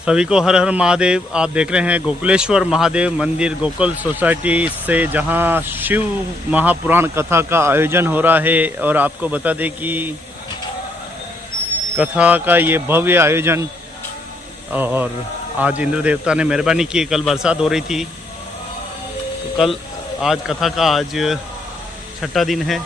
सभी को हर हर महादेव। आप देख रहे हैं गोकुलेश्वर महादेव मंदिर गोकुल सोसाइटी से, जहां शिव महापुराण कथा का आयोजन हो रहा है। और आपको बता दें कि कथा का ये भव्य आयोजन, और आज इंद्र देवता ने मेहरबानी की। कल बरसात हो रही थी, तो कल आज कथा का आज छठा दिन है।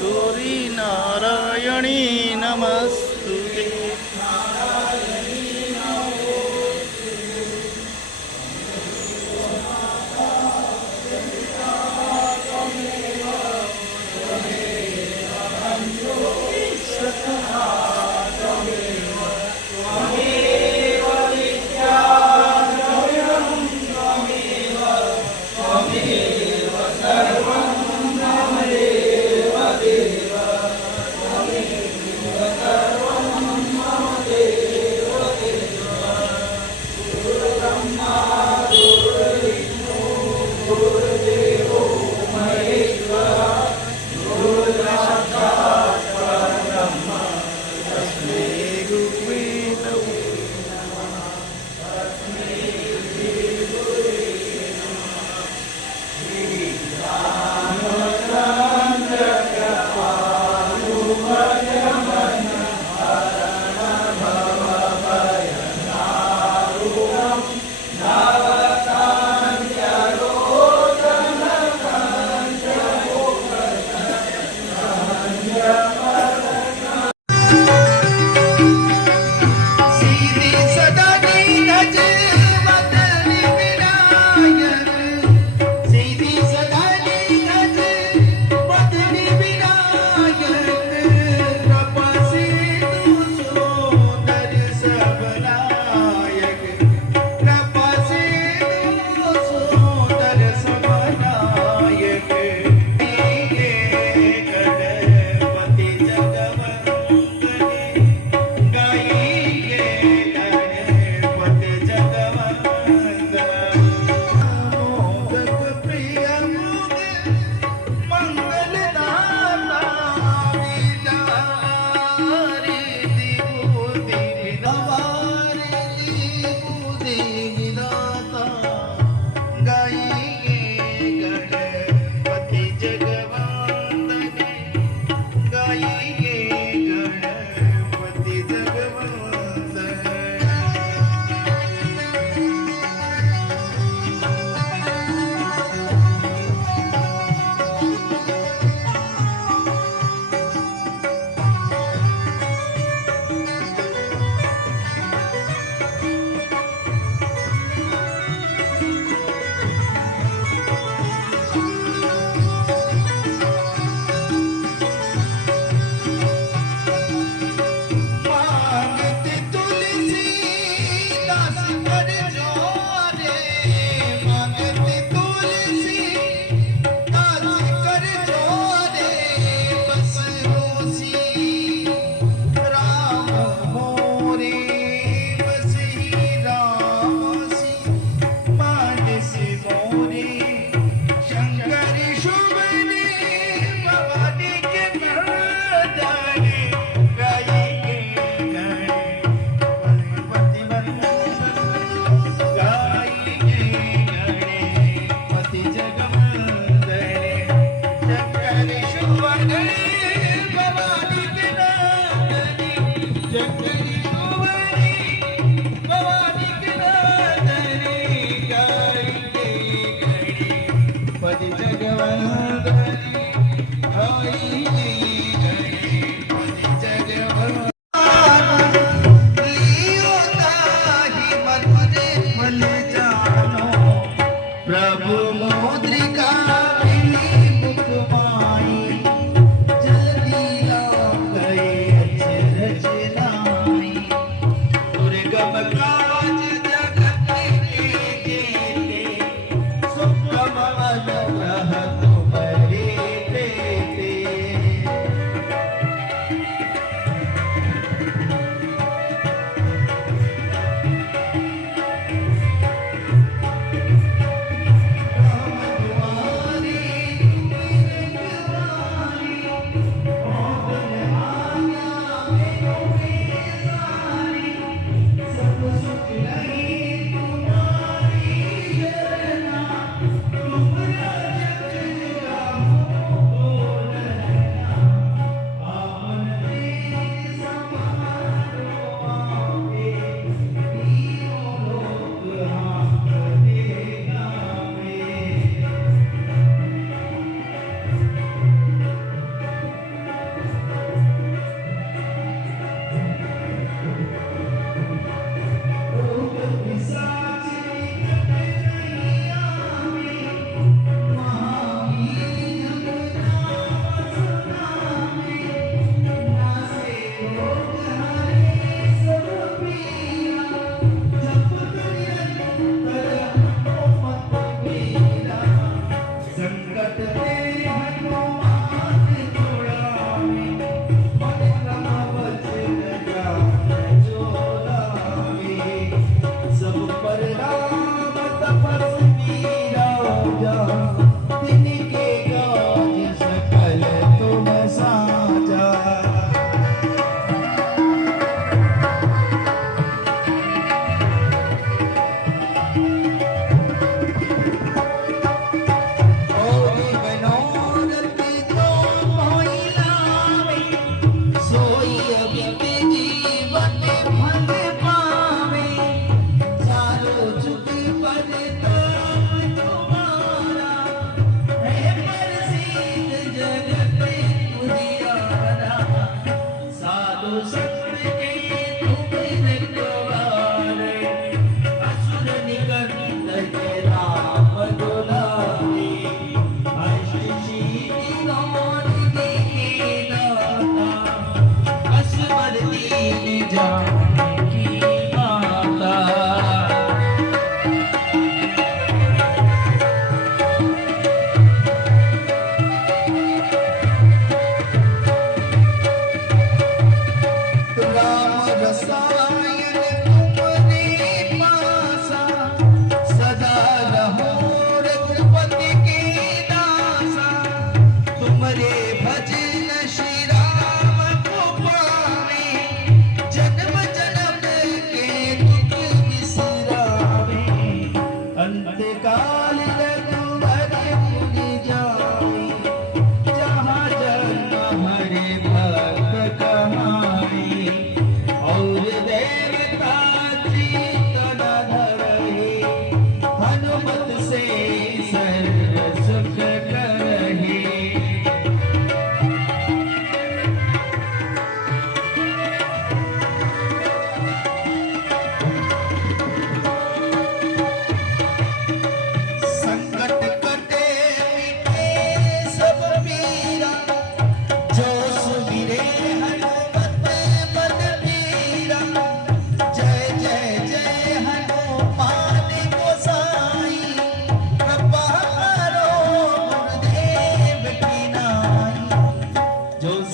गौरी नारायणी नमस्तुते।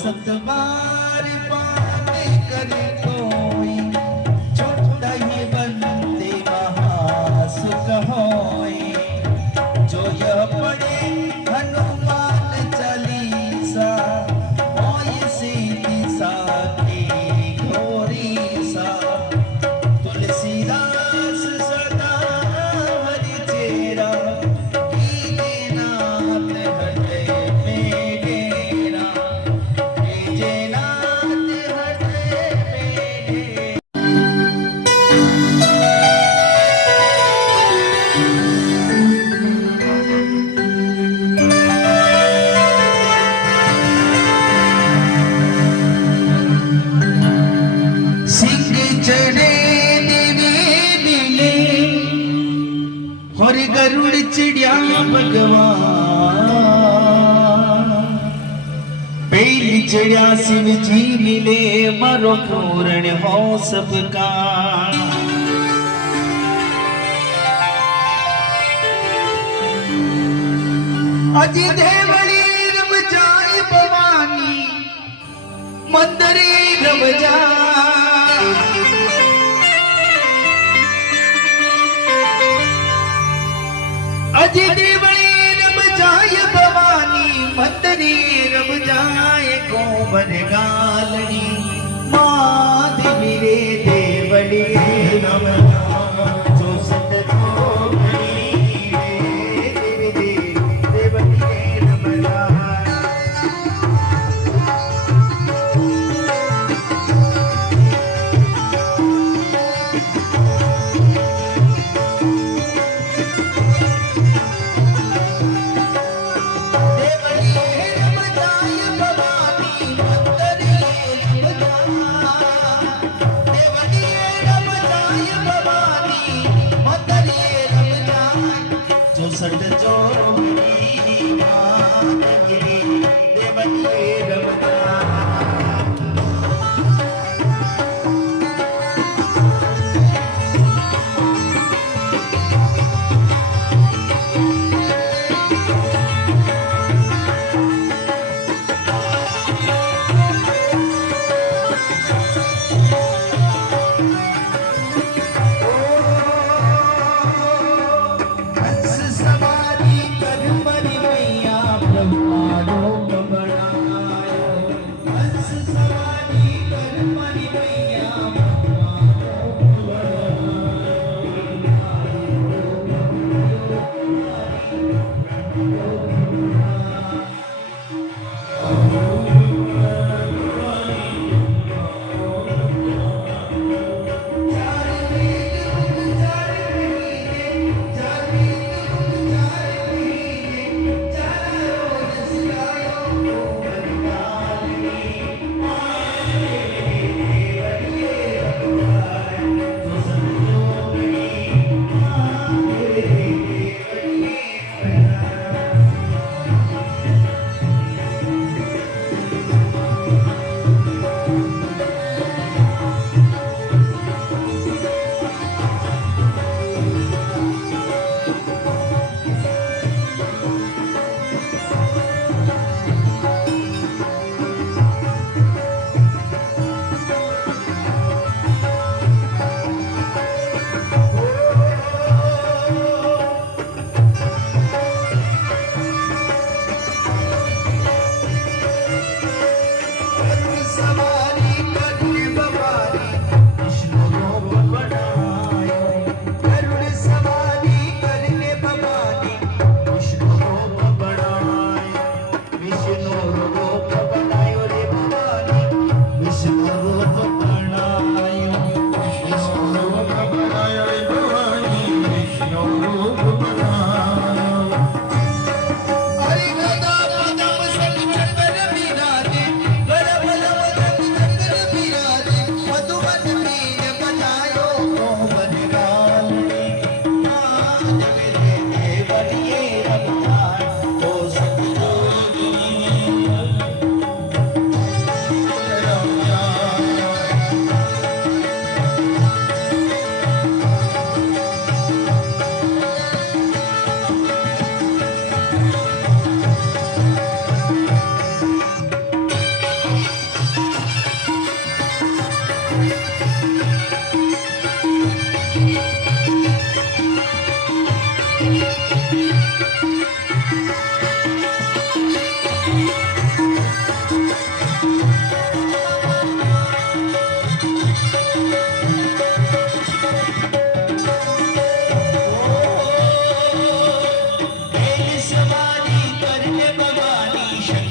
सतबार पाने करे कोई छोटा ही बंदे महासुख होई जो यह पढ़े हनुमान चालीसा होई सीधी साकी घोरी सा तुलसीदास सदा हरि चेरा कीजेनाथ हृदय में डेरा कीजेनाथ हृदय में डेरा। सिंह चढ़े देवे मिले और गरुड़ चिड़िया भगवान पहली चिड़िया शिव जी मिले मारो पूर्ण हो सबका अजी देवली रम जाए भवानी मंदरी रम जा अजी देवली रम जाए भवानी मंदरी रम जाए गोबर गालनी माधवी रे देवली रम जो सत देवली रम सट जो माधवी देवली रम हंस सवारी कर मरी मैया ब्रह्मांडों को बनायो हंस सवारी कर मरी मैया ब्रह्मांडों को सवारी करने भवानी विष्णु रूप बनायो गरुड़ सवारी करने भवानी विष्णु रूप बनायो विष्णु रूप बनायो रे भवानी विष्णु रूप बनायो विष्णु रूप बनायो रे भवानी विष्णु रूप बनायो हरि गदा पदम संग चक्र विराजे गर बलम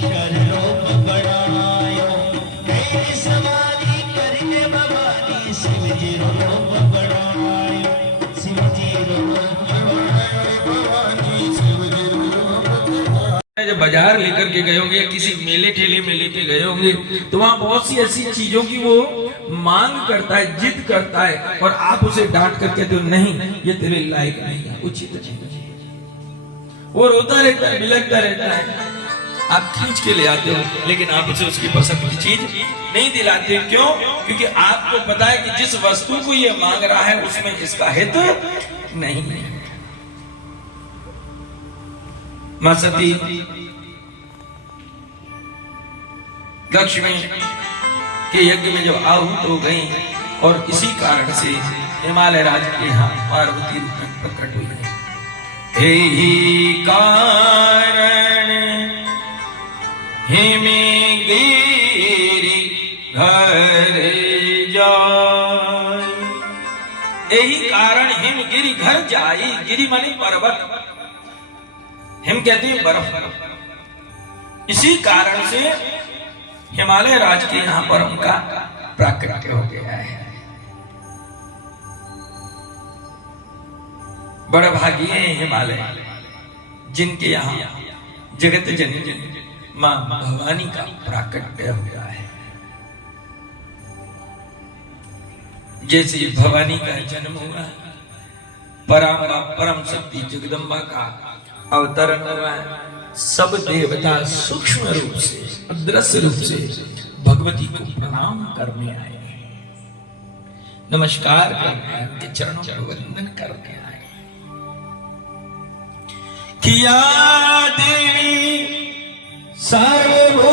शरणों बनायो मेरी समाधि करके भवानी शिव जी रूप बनायो शिव जी रूप बनायो भवानी शिव जी रूप बनायो। जब बाजार लेकर के गए होंगे या किसी मेले ठेले में लेके गए होंगे तो वहां बहुत सी ऐसी चीजों की वो मांग करता है, जिद करता है, और आप उसे डांट कर कहते हो नहीं ये तेरे लायक नहीं है, उचित नहीं। वो रोता रहता है, बिलखता रहता है, आप खींच के ले आते हो, लेकिन आप उसे उसकी पसंद की चीज नहीं दिलाते। क्यों? क्योंकि आपको पता है कि जिस वस्तु को ये मांग रहा है उसमें इसका हित नहीं है। मां सती लक्ष्मी के यज्ञ में जब आहूत हो गई और इसी कारण से हिमालय राज के यहाँ पार्वती रूप में प्रकट हुई है। यही कारण हिमगिरी घर जाय, यही कारण हिमगिरी घर जाई। गिरी माने पर्वत, हिम कहते हैं बर्फ। इसी कारण से हिमालय राज के यहां पर उनका प्राकट्य हो गया है। बड़ा भागी है हिमालय जिनके यहां जगत जननी मां भवानी का प्राकट्य हुआ है। जैसे भवानी का जन्म हुआ, परम शक्ति जगदम्बा का अवतरण हुआ है, सब देवता सूक्ष्म रूप से, अदृश्य रूप से भगवती को प्रणाम करने आए, नमस्कार करने आए, उनके चरणों का वंदन करने आए। किया देवी सर्वभूतेषु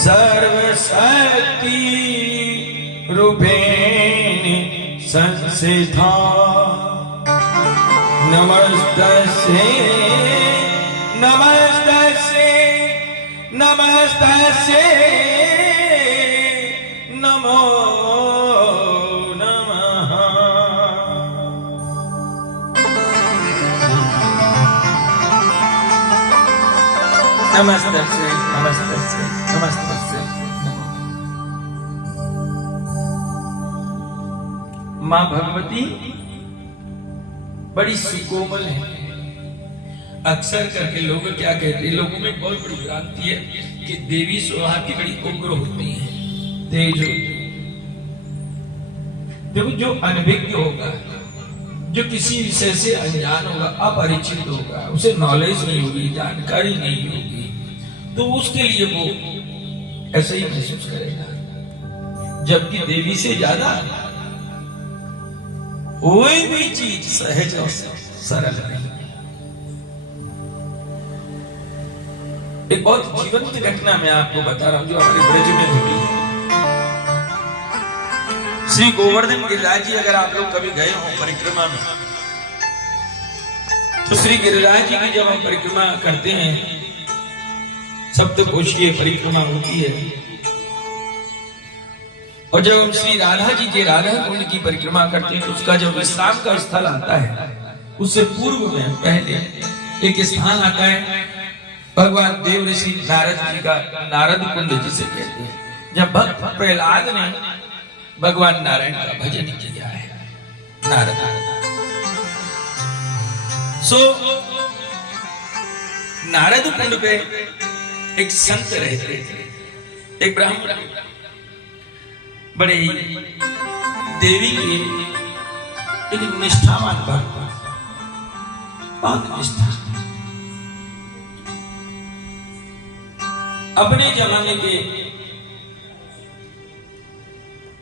सर्वशक्ति रूपेण संस्थिता नमस्तस्यै नमस्तस्यै नमस्तस्यै नमो नमः। नमस्तस्यै नमस्तस्यै नमस्तस्यै। मां भगवती बड़ी सुकोमल है। अक्सर करके लोग क्या कहते हैं, लोगों में बहुत बड़ी भ्रांति है कि देवी स्वभाव की बड़ी उग्र होती है, तेज होती है। देखो, जो अनभिज्ञ होगा, जो किसी विषय से अनजान होगा, अपरिचित होगा, उसे नॉलेज नहीं होगी, जानकारी नहीं होगी, तो उसके लिए वो ऐसे ही महसूस करेगा। जबकि देवी से ज्यादा कोई भी चीज सहज और सरल नहीं। एक बहुत जीवंत घटना मैं आपको बता रहा हूं जो हमारे ब्रज में घटी है। श्री गोवर्धन गिरिराज जी, अगर आप लोग कभी गए हो परिक्रमा में, तो श्री गिरिराज जी की जब हम परिक्रमा करते हैं, सप्तकोशीय परिक्रमा होती है, और जब हम श्री राधा जी के राधा कुंड की परिक्रमा करते हैं, उसका जब विश्राम का स्थल आता है, उससे पूर्व में पहले एक स्थान आता है भगवान देव ऋषि नारद जी का नारद कुंड जिसे कहते हैं। जब भक्त प्रहलाद ने भगवान नारायण का भजन किया है, नारद नारद कुंड पे एक संत रहते थे, एक ब्राह्मण, बड़े ही देवी के एक निष्ठावान भक्त, बहुत निष्ठा। अपने जमाने के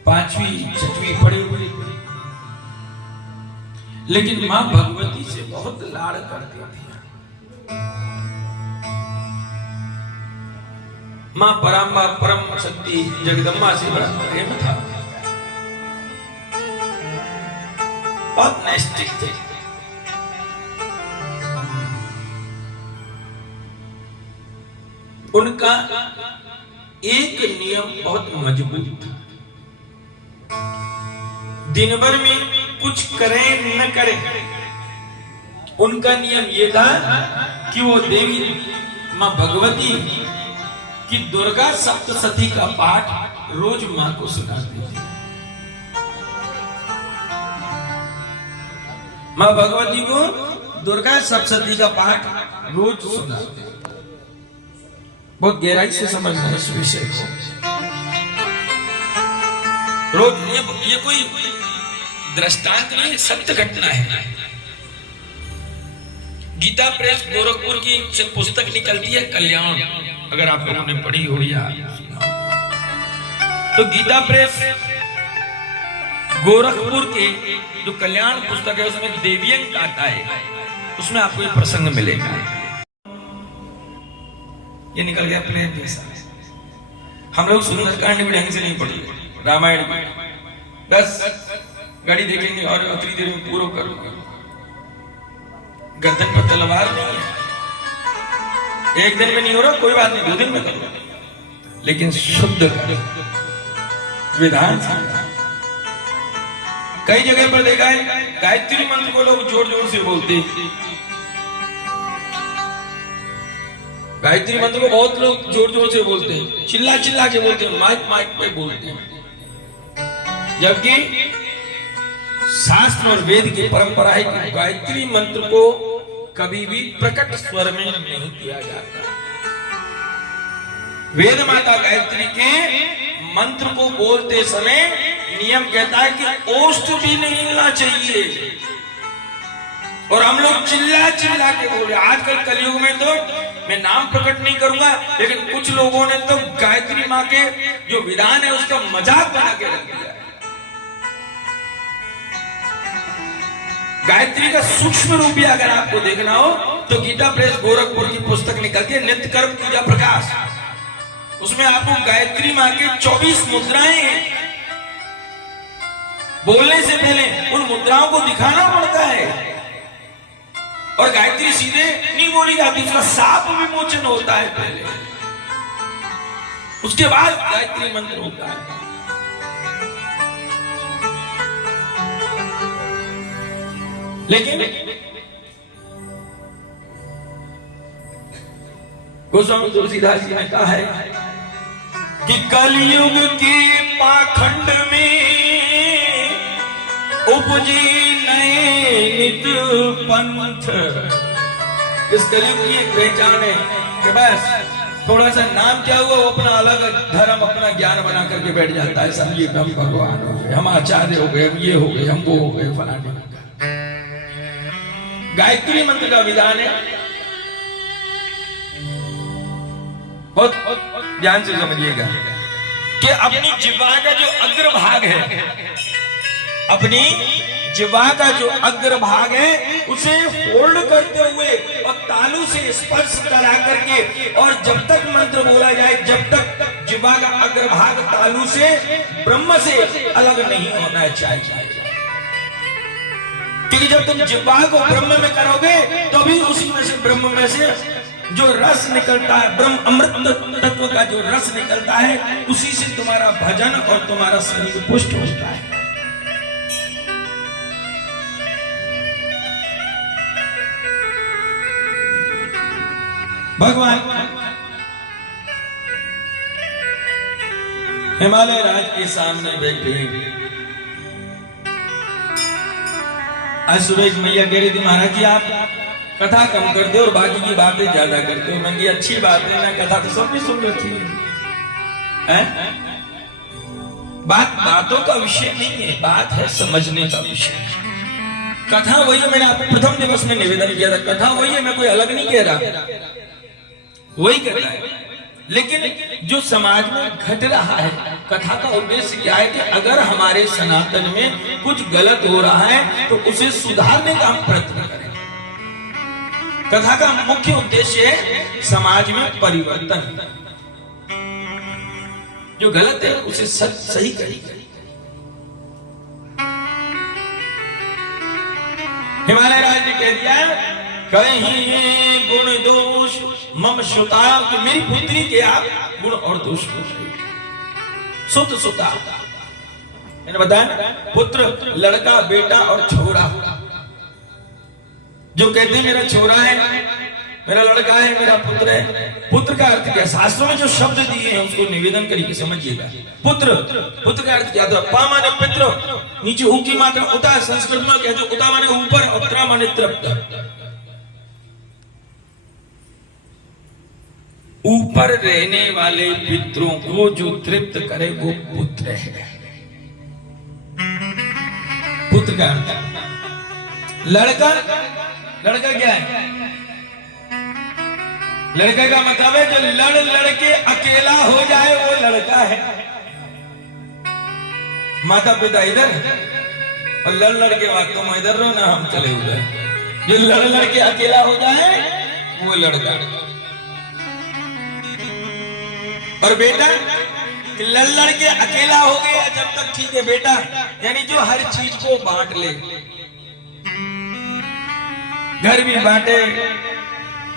5वीं 6वीं पढ़े हुए, लेकिन मां भगवती से बहुत लाड़ करते थे। मां परम शक्ति जगदम्बा से बड़ा प्रेम था, बहुत नैष्ठिक थे। उनका एक नियम बहुत मजबूत था, दिन भर में कुछ करें न करें, उनका नियम ये था कि वो देवी मां भगवती की दुर्गा सप्तशती का पाठ रोज मां को सुनाती थी। मां भगवती को दुर्गा सप्तशती का पाठ रोज सुनाते। बहुत गहराई से समझना है इस विषय को। रोज ये कोई दृष्टांत नहीं, सत्य घटना है। गीता प्रेस गोरखपुर की से पुस्तक निकलती है कल्याण, अगर आप लोगों ने पढ़ी हो या तो गीता प्रेस गोरखपुर के जो कल्याण पुस्तक है उसमें देवीअंक आता है, उसमें आपको ये प्रसंग मिलेगा। ये निकल गया प्लेन जैसा। हम लोग सुंदरकांड भी ढंग से नहीं पढ़ी, रामायण में 10 गाड़ी देखेंगे और उतनी देर में पूरा करूंगा। गर्दन पर तलवार नहीं है, एक दिन में नहीं हो रहा, कोई बात नहीं, 2 दिन में करूंगा, लेकिन शुद्ध विधान। कई जगह पर देखा है गायत्री मंत्र को लोग जोर जोर से बोलते हैं। गायत्री मंत्र को बहुत लोग जोर जोर से बोलते हैं, चिल्ला चिल्ला के बोलते हैं, माइक माइक पे बोलते हैं। जबकि शास्त्र और वेद की परंपरा है कि गायत्री मंत्र को कभी भी प्रकट स्वर में नहीं किया जाता। वेद माता गायत्री के मंत्र को बोलते समय नियम कहता है कि ओष्ठ भी नहीं हिलना चाहिए। और हम लोग चिल्ला चिल्ला के बोल रहे। आजकल कलयुग में तो मैं नाम प्रकट नहीं करूंगा, लेकिन कुछ लोगों ने तो गायत्री माँ के जो विधान है उसका मजाक बना के रख दिया। गायत्री का सूक्ष्म रूप भी अगर आपको देखना हो तो गीता प्रेस गोरखपुर की पुस्तक निकलती है नित्य कर्म पूजा प्रकाश। उसमें आपको गायत्री माँ के 24 मुद्राएं बोलने से पहले उन मुद्राओं को दिखाना पड़ता है। और गायत्री सीधे नहीं बोली जाती, उसका साप विमोचन होता है पहले, उसके बाद गायत्री मंत्र होता है। लेकिन गोस्वामी तुलसीदास जी ने कहा है कि कलयुग के पाखंड में उपजी नए नित पंथ। इस कलयुग की एक पहचान है कि बस थोड़ा सा नाम क्या हुआ, वो अपना अलग धर्म अपना ज्ञान बना करके बैठ जाता है। सब ये हम भगवान हो गए, हम आचार्य हो गए, हम ये हो गए, हम वो हो गए, फलाने। गायत्री मंत्र का विधान है, बहुत ध्यान से समझिएगा कि अपनी जिह्वा का जो अग्रभाग है, अपनी जिह्वा का जो अग्रभाग है उसे फोल्ड करते हुए और तालू से स्पर्श करा करके, और जब तक मंत्र बोला जाए जब तक जिह्वा का अग्रभाग तालू से ब्रह्म से अलग नहीं होना चाहिए। क्योंकि जब तुम जिह्वा को ब्रह्म में करोगे तो भी उसी में से ब्रह्म में से जो रस निकलता है, ब्रह्म अमृत तत्व का जो रस निकलता है, उसी से तुम्हारा भजन और तुम्हारा शरीर पुष्ट होता है। भगवान हिमालय राज के सामने बैठे। आज सुबह एक मैया कह रही थी, महाराज जी आप कथा कम करते हो और बाकी की बातें ज्यादा करते हो। मैंने कहा अच्छी बात है ना, कथा तो सबने सुन रखी है। बातों का विषय नहीं है, बात है समझने का विषय। कथा वही है, मैंने आपको प्रथम दिवस में निवेदन किया था, कथा वही है, मैं कोई अलग नहीं कह रहा, वही कह रहा है। लेकिन जो समाज में घट रहा है, कथा का उद्देश्य क्या है कि अगर हमारे सनातन में कुछ गलत हो रहा है तो उसे सुधारने का हम प्रयत्न करें। कथा का मुख्य उद्देश्य है समाज में परिवर्तन, जो गलत है उसे सही करें। हिमालय राज ने कह दिया कहीं गुण दोष मम श्रुता, कि मेरी पुत्री के आप गुण और दोष सुत सुता, मैंने बताया पुत्र, लड़का, बेटा और छोरा। जो कहते हैं मेरा छोरा है, मेरा लड़का है, मेरा पुत्र है। पुत्र का अर्थ क्या? शास्त्रों में जो शब्द दिए हैं उसको निवेदन करके समझिएगा। पुत्र, पुत्र का अर्थ क्या था? पा माने पितृ, नीचे ऊ की मात्रा उता, संस्कृत में कहते हैं उता माने ऊपर और त्रा माने तृप्त। ऊपर रहने वाले पितरों को जो तृप्त करे वो पुत्र है। पुत्र का अर्थ लड़का, लड़का क्या है? लड़के का मतलब है जो लड़ के अकेला हो जाए वो लड़का है। माता पिता इधर और लड़ के बाद तुम इधर रहो ना, हम चले उधर। जो लड़ के अकेला हो जाए वो लड़का। और बेटा लड़ के अकेला हो गया जब तक ठीक है बेटा, यानी जो हर चीज को बांट ले, घर भी बांटे,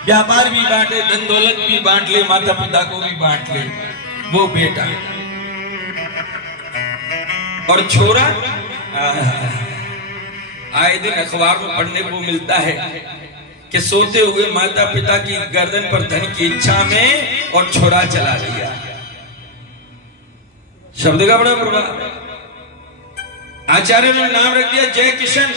व्यापार भी बांटे, धन दौलत भी बांट ले, माता पिता को भी बांट ले, वो बेटा। और छोरा आए दिन अखबार में पढ़ने को मिलता है कि सोते हुए माता पिता की गर्दन पर धन की इच्छा में और छोरा चला दिया। शब्द का बड़ा प्रभाव। आचार्य ने नाम रख दिया जय किशन,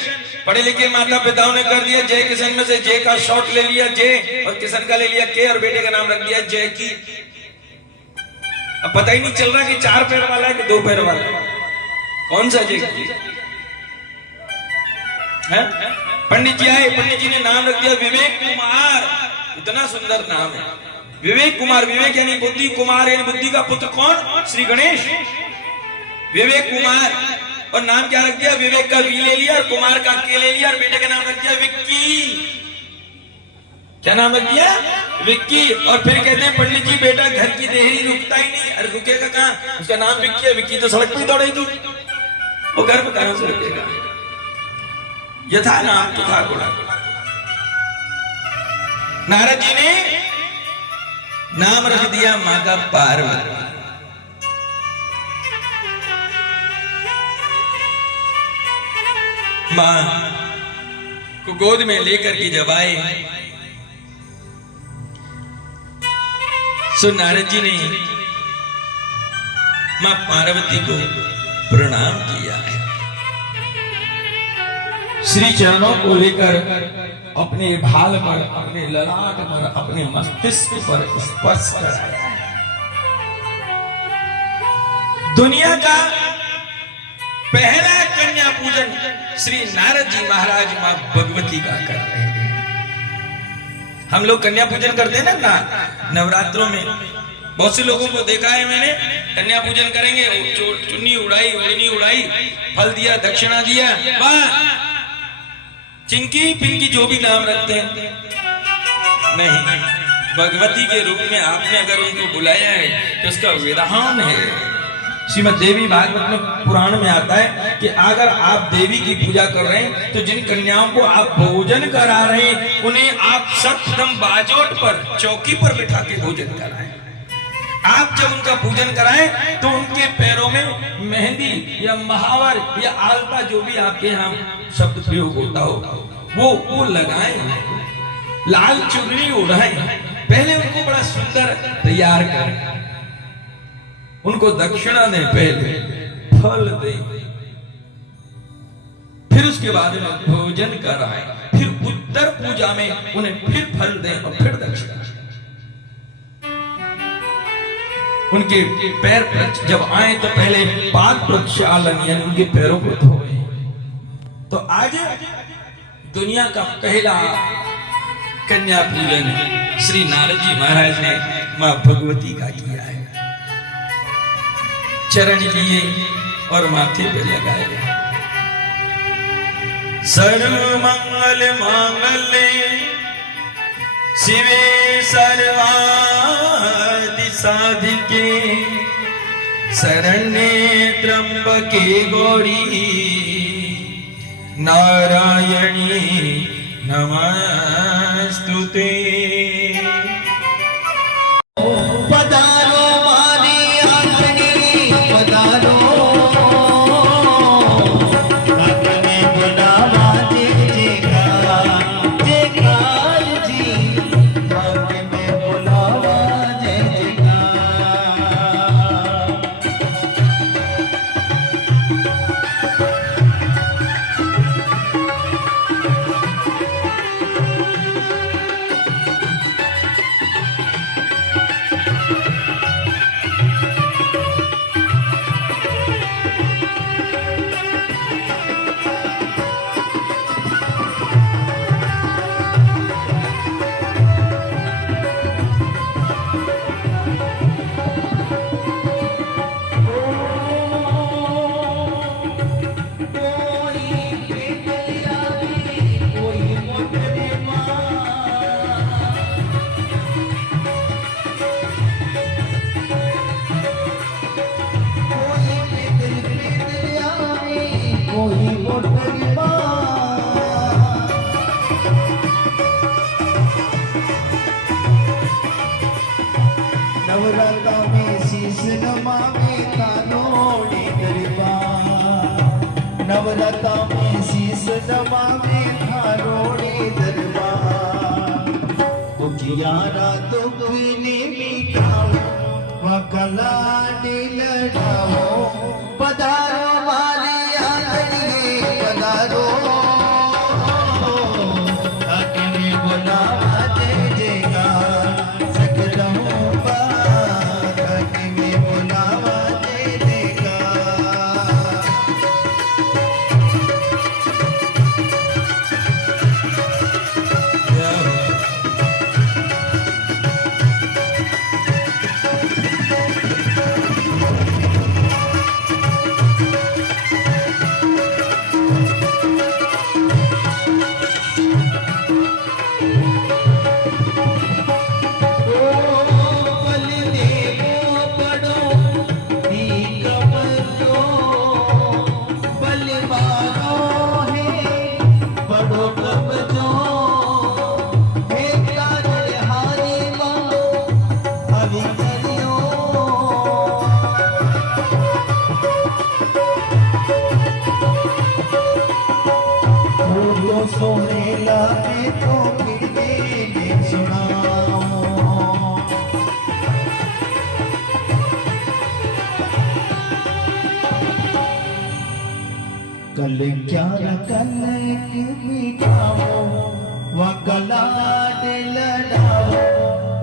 पढ़े लिखे माता पिताओं ने कर दिया जय किशन में से जय का शॉर्ट ले लिया जय, और किशन का ले लिया के, और बेटे का नाम रख दिया जय की। अब पता ही नहीं चल रहा कि 4 पैर वाला है कि 2 पैर वाला है, कौन सा जय की है? पंडित जी आए, पंडित जी ने नाम रख दिया विवेक कुमार। इतना सुंदर नाम है विवेक कुमार। विवेक यानी बुद्धि, कुमार यानी बुद्धि का पुत्र कौन? श्री गणेश। विवेक कुमार। और नाम क्या रख दिया? विवेक का वी ले लिया और कुमार का के ले लिया, और बेटे का नाम रख दिया विक्की। क्या नाम रख दिया? विक्की। और फिर कहते हैं पंडित जी बेटा घर की देहरी रुकता ही नहीं। अरे रुकेगा कहाँ? उसका नाम विक्की है, विक्की तो सड़क पे दौड़ेगी, वो घर पे कहां से रुकेगा? यथा नाम तथा गुणा। नारद जी ने नाम रख दिया माता पार्वती। मां को गोद में लेकर के जब आए, सो नारद जी ने मां पार्वती को प्रणाम किया है। श्री चरणों को लेकर अपने भाल पर, अपने ललाट पर, अपने मस्तिष्क पर स्पर्श कराया है। दुनिया का पहला कन्या पूजन श्री नारद जी महाराज मां भगवती का कर रहे हैं। हम लोग कन्या पूजन करते हैं ना नवरात्रों में। बहुत से लोगों को देखा है मैंने, कन्या पूजन करेंगे, चुन्नी उड़ाई, ओढ़नी उड़ाई, फल दिया, दक्षिणा दिया, वाह चिंकी पिंकी जो भी नाम रखते हैं। नहीं, भगवती के रूप में आपने अगर उनको बुलाया है तो उसका विधान है। श्रीमद् देवी भागवत में पुराण में आता है कि अगर आप देवी की पूजा कर रहे हैं तो जिन कन्याओं को आप भोजन करा रहे हैं उन्हें आप सर्वप्रथम बाजोट पर, चौकी पर बिठा के भोजन कराएं। आप जब उनका पूजन कराएं तो उनके पैरों में मेहंदी या महावर या आलता, जो भी आपके यहाँ शब्द प्रयोग होता हो, वो लगाएं, लाल चुनरी उड़ाएं। पहले उनको बड़ा सुंदर तैयार करें, उनको दक्षिणा दें, पहले फल दें, फिर उसके बाद में भोजन कराएं, फिर उत्तर पूजा में उन्हें फिर फल दें और फिर दक्षिणा। उनके पैर पर जब आए तो पहले पाद प्रक्षालन यानी उनके पैरों को धोए। तो आज दुनिया का पहला कन्या पूजन श्री नारद जी महाराज ने मां भगवती का किया है। चरण लिए और माथे पे लगाए। सर्व मंगल मांगल्ये शिवे सर्वादि साधिके शरण्ये त्र्यंबके गौरी नारायणी नमस्तुते। बुलावा जे नवराता में शीश नमावे तारोड़े दरबार नवराता में शीश नमावे तारोड़े दरबार दुखियारा दुखने मिटाओ वकला लड़ाओ पधारो मारे आंगने पधारो अग्नि बुलावा दे देगा सकलों पर अग्नि बुलावा दे देगा सोने लागे तो गिरने सुनाओ कल क्या कल मिटाओ वकला लड़ाओ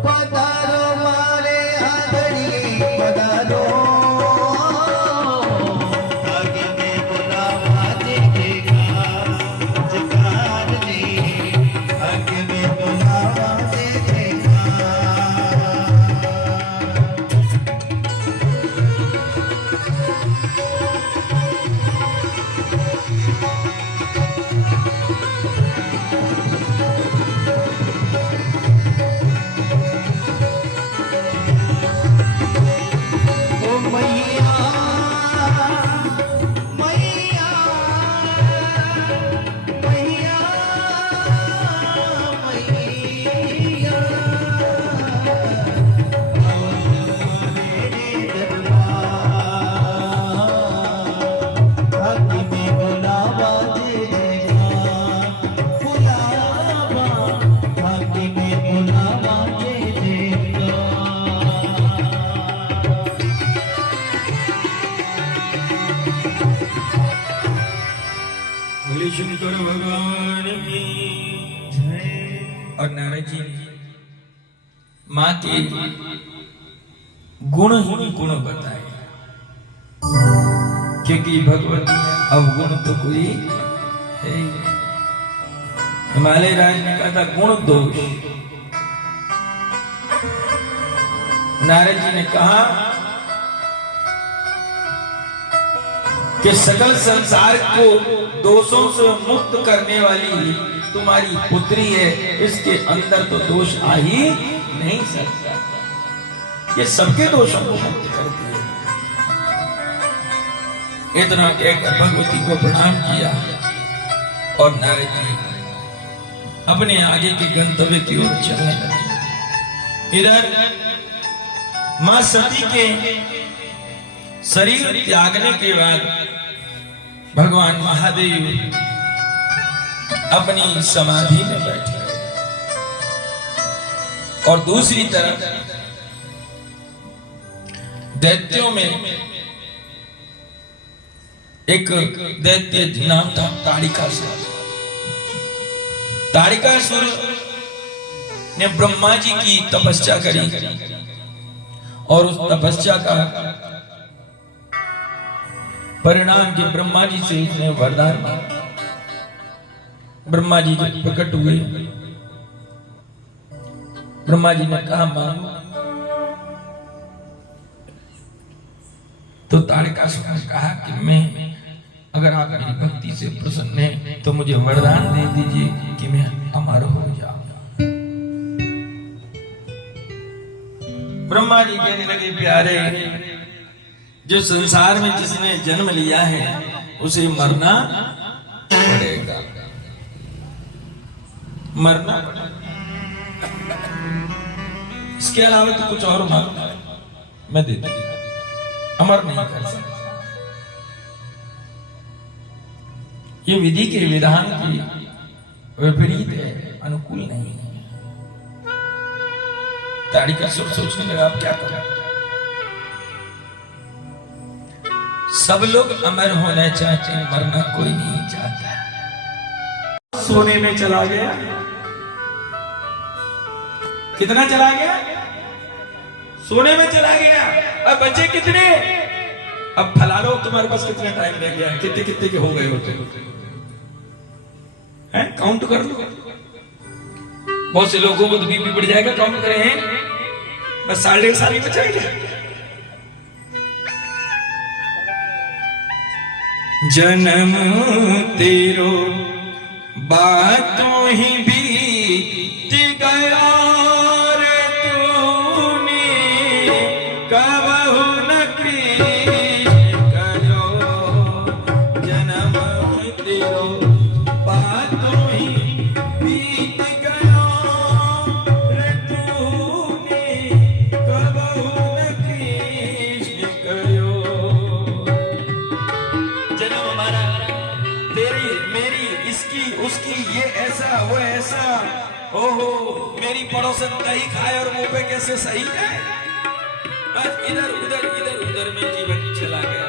पधारो मारे आदड़ी पधारो शंकर भगवान की जय। और नारद जी माँ के गुण ही गुण बताए, क्योंकि भगवती में अवगुण तो कोई है ही नहीं। हिमालय राज ने कहा था गुण दोष, नारद जी ने कहा कि सकल संसार को दोषों से मुक्त करने वाली तुम्हारी पुत्री है, इसके अंदर तो दोष आ ही नहीं सकता। ये सबके दोषों को मुक्त करती है। इतना कहकर भगवती को प्रणाम किया और नारद जी अपने आगे के गंतव्य की ओर चलने लगे। इधर मां सती के शरीर त्यागने के बाद भगवान महादेव अपनी समाधि में बैठे और दूसरी तरफ दैत्यों में एक दैत्य नाम था ताड़िकासुर। ताड़िकासुर ने ब्रह्मा जी की तपस्या करी और उस तपस्या का परिणाम के ब्रह्मा जी से उसने वरदान मांगा। ब्रह्मा जी जब प्रकट हुए, ब्रह्मा जी ने कहा मांगो, तो ताड़िकासुर ने कहा कि मैं अगर आप मेरी भक्ति से प्रसन्न हैं तो मुझे वरदान दे दीजिए कि मैं अमर हो जाऊंगा। ब्रह्मा जी कहने लगे प्यारे, जो संसार में जिसने जन्म लिया है उसे मरना मरना पड़ा। इसके अलावा तो कुछ और मांगना है मैं दे दूंगा, अमर नहीं कर सकता। ये विधि के विधान की विपरीत है, अनुकूल नहीं है। ताड़ी का सुर सोचने लगा अब क्या करें। सब लोग अमर होना चाहते हैं, मरना कोई नहीं चाहता। सोने में चला गया। कितना चला गया? सोने में चला गया। अब बचे कितने? अब फला लो तुम्हारे पास कितना टाइम रह गया, कितने कितने के हो गए होते हैं, काउंट कर लो। बहुत से लोगों को तो बीपी बढ़ जाएगा, काउंट करें हैं बस 1.5 साल ही बचाएगा। जन्म तेरो बातों ही बीत गया रे तूने, कबहू न कृष्ण करो। जन्म तेरो बातों ही बीत गया रे तूने, कबहू न कृष्ण करो। जन्म हमारा तेरी मेरी इसकी उसकी, ये ऐसा वो ऐसा, ओहो मेरी पड़ोसन दही खाए और मुंह पे कैसे सही है। बस इधर उधर में जीवन चला गया।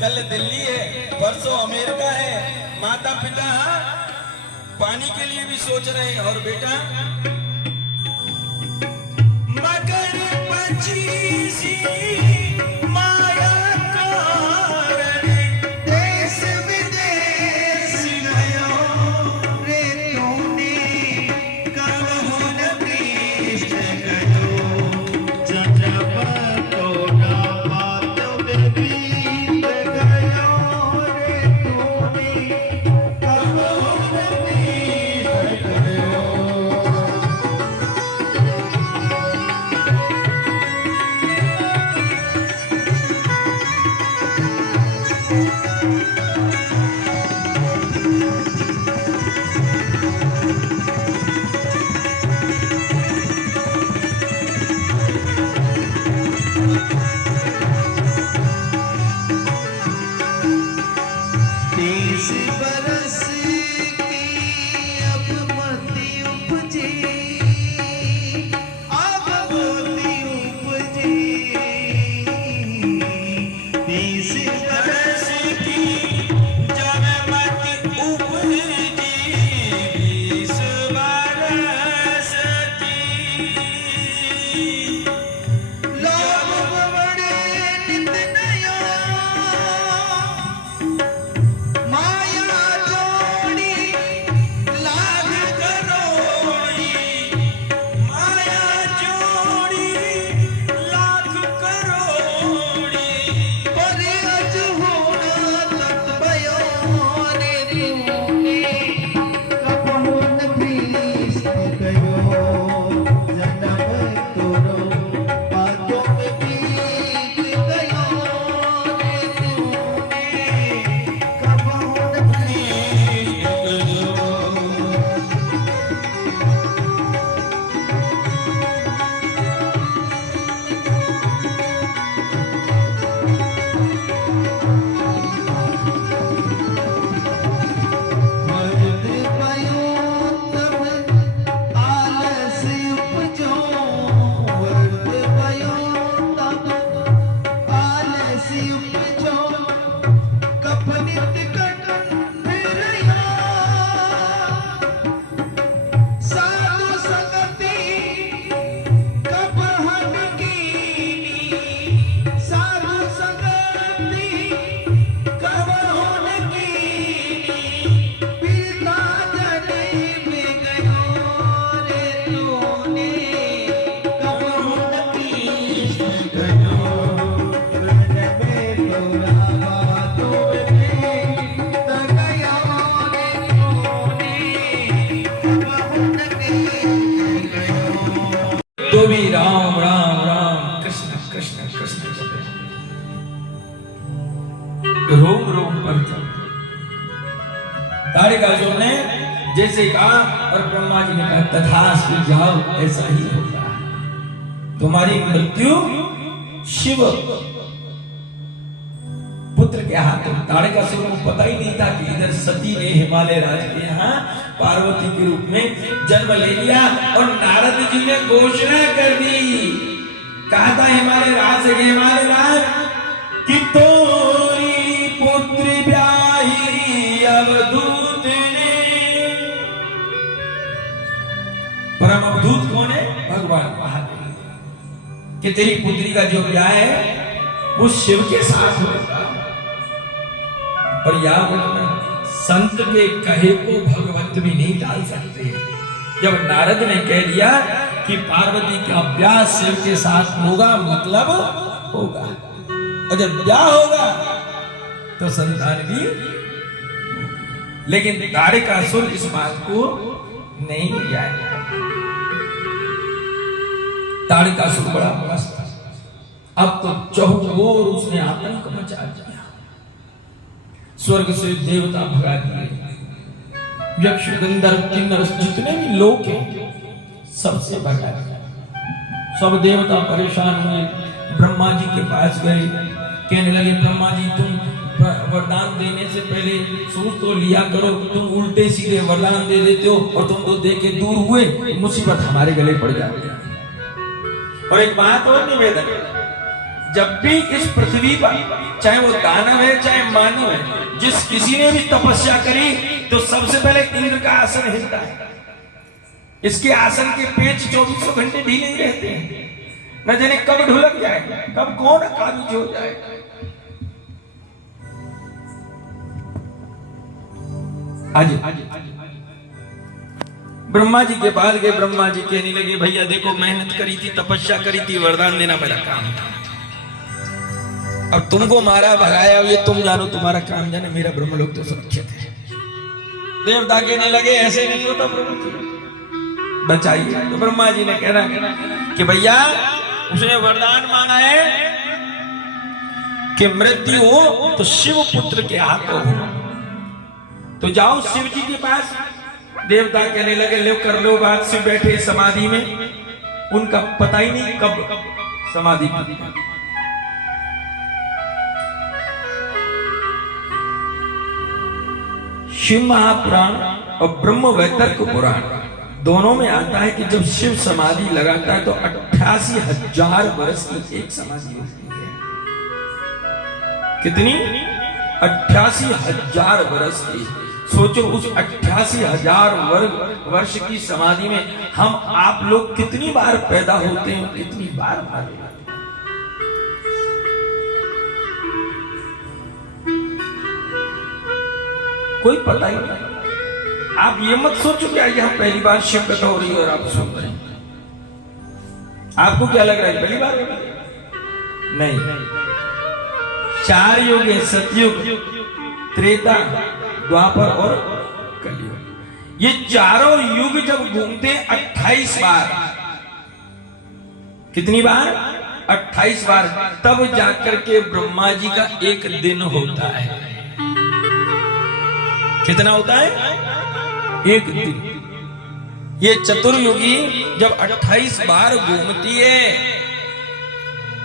कल दिल्ली है, परसों अमेरिका है। माता पिता पानी के लिए भी सोच रहे हैं। और बेटा मगर पचीसी माया कारण देश विदेश गयो रे तूने, कबहू न कृष्ण गयो। जब तोड़ा बात में बीत गयो रे तूने, कबहू न कृष्ण गयो। तीस बरस की अब मती उपजी, अब मोती उपजी। 30 बरस की जब मती उपजी, 20 बरस की लोग बड़े रोम रोम पर चढ़। ताड़कासुर ने जैसे कहा और ब्रह्मा जी ने कहा तथास्तु, जाओ, ऐसा ही होगा, तुम्हारी मृत्यु शिव पुत्र के हाथ में। ताड़कासुर को पता ही नहीं था कि इधर सती ने हिमालय राज के यहाँ पार्वती के रूप में जन्म ले लिया और नारद जी ने घोषणा कर दी, कहा था हिमालय राज से, हिमालय राज कि तोरी पुत्री ब्याही अवधूत ने। परम अवधूत कौन है? भगवान महादेव। कि तेरी पुत्री का जो ब्याह है वो शिव के साथ होगा। और याद रखना, संत के कहे को भगवंत भी नहीं टाल सकते। जब नारद ने कह दिया कि पार्वती का ब्याह शिव के साथ होगा, मतलब होगा, और जब ब्याह होगा तो संतान भी। लेकिन ताड़कासुर इस बात को नहीं लिया। ताड़कासुर बड़ा मस्त, अब तो चहुओर उसने आतंक मचा दिया। स्वर्ग से देवता भगा दिए, यक्ष गंधर्व किन्नर जितने भी लोग हैं सबसे भगा दिया। सब देवता परेशान हुए, ब्रह्मा जी के पास गए, कहने लगे ब्रह्मा जी तुम वरदान देने से पहले सोच तो लिया करो, तुम उल्टे सीधे वरदान दे देते हो और तुम तो दे के दूर हुए, मुसीबत हमारे गले पड़ जाती है। और एक बात और निवेदन, जब भी इस पृथ्वी पर चाहे वो दानव है चाहे मानव है, जिस किसी ने भी तपस्या करी तो सबसे पहले इंद्र का आसन हिलता है। इसके आसन के पेच 24 घंटे ढीले ही रहते हैं, न जाने कब ढुलक जाए, कब कौन काबिज हो जाए। आज ब्रह्मा जी के पास गए, ब्रह्मा जी कहने लगे भैया देखो मेहनत करी थी, तपस्या करी थी, वरदान देना मेरा काम था, अब तुमको मारा भगाया, ये तुम जानो, तुम्हारा काम जाने, मेरा ब्रह्मलोक तो सुरक्षित है। देवता कहने लगे ऐसे नहीं होता प्रभु जी, बचाइए। तो ब्रह्मा जी ने कहना कि भैया उसने वरदान मांगा है कि मृत्यु हो तो शिव पुत्र के हाथों हो, तो जाओ शिव जी के पास। देवता कहने लगे ले कर लो बात। शिव बैठे समाधि में, उनका पता ही नहीं कब समाधि टूटी। शिव महापुराण और ब्रह्म वैतर्क पुराण दोनों में आता है कि जब शिव समाधि लगाता है तो 88,000 वर्ष की एक समाधि होती है। कितनी? 88,000 वर्ष की। सोचो उस 88,000 वर्ष की समाधि में हम आप लोग कितनी बार पैदा होते हैं, कितनी बार मारे जाते हैं। कोई पता ही नहीं। आप ये मत सोचो कि यहाँ पहली बार शिव कथा हो रही है और आप सुन रहे हैं। आपको क्या लग रहा है पहली बार? नहीं, 4 युग है, सतयुग, त्रेता, द्वापर और कलयुग। ये चारों युग जब घूमते हैं 28 बार। कितनी बार? 28 बार। तब जाकर के ब्रह्मा जी का एक दिन होता है। कितना होता है? एक दिन। ये चतुर्युगी जब 28 बार घूमती है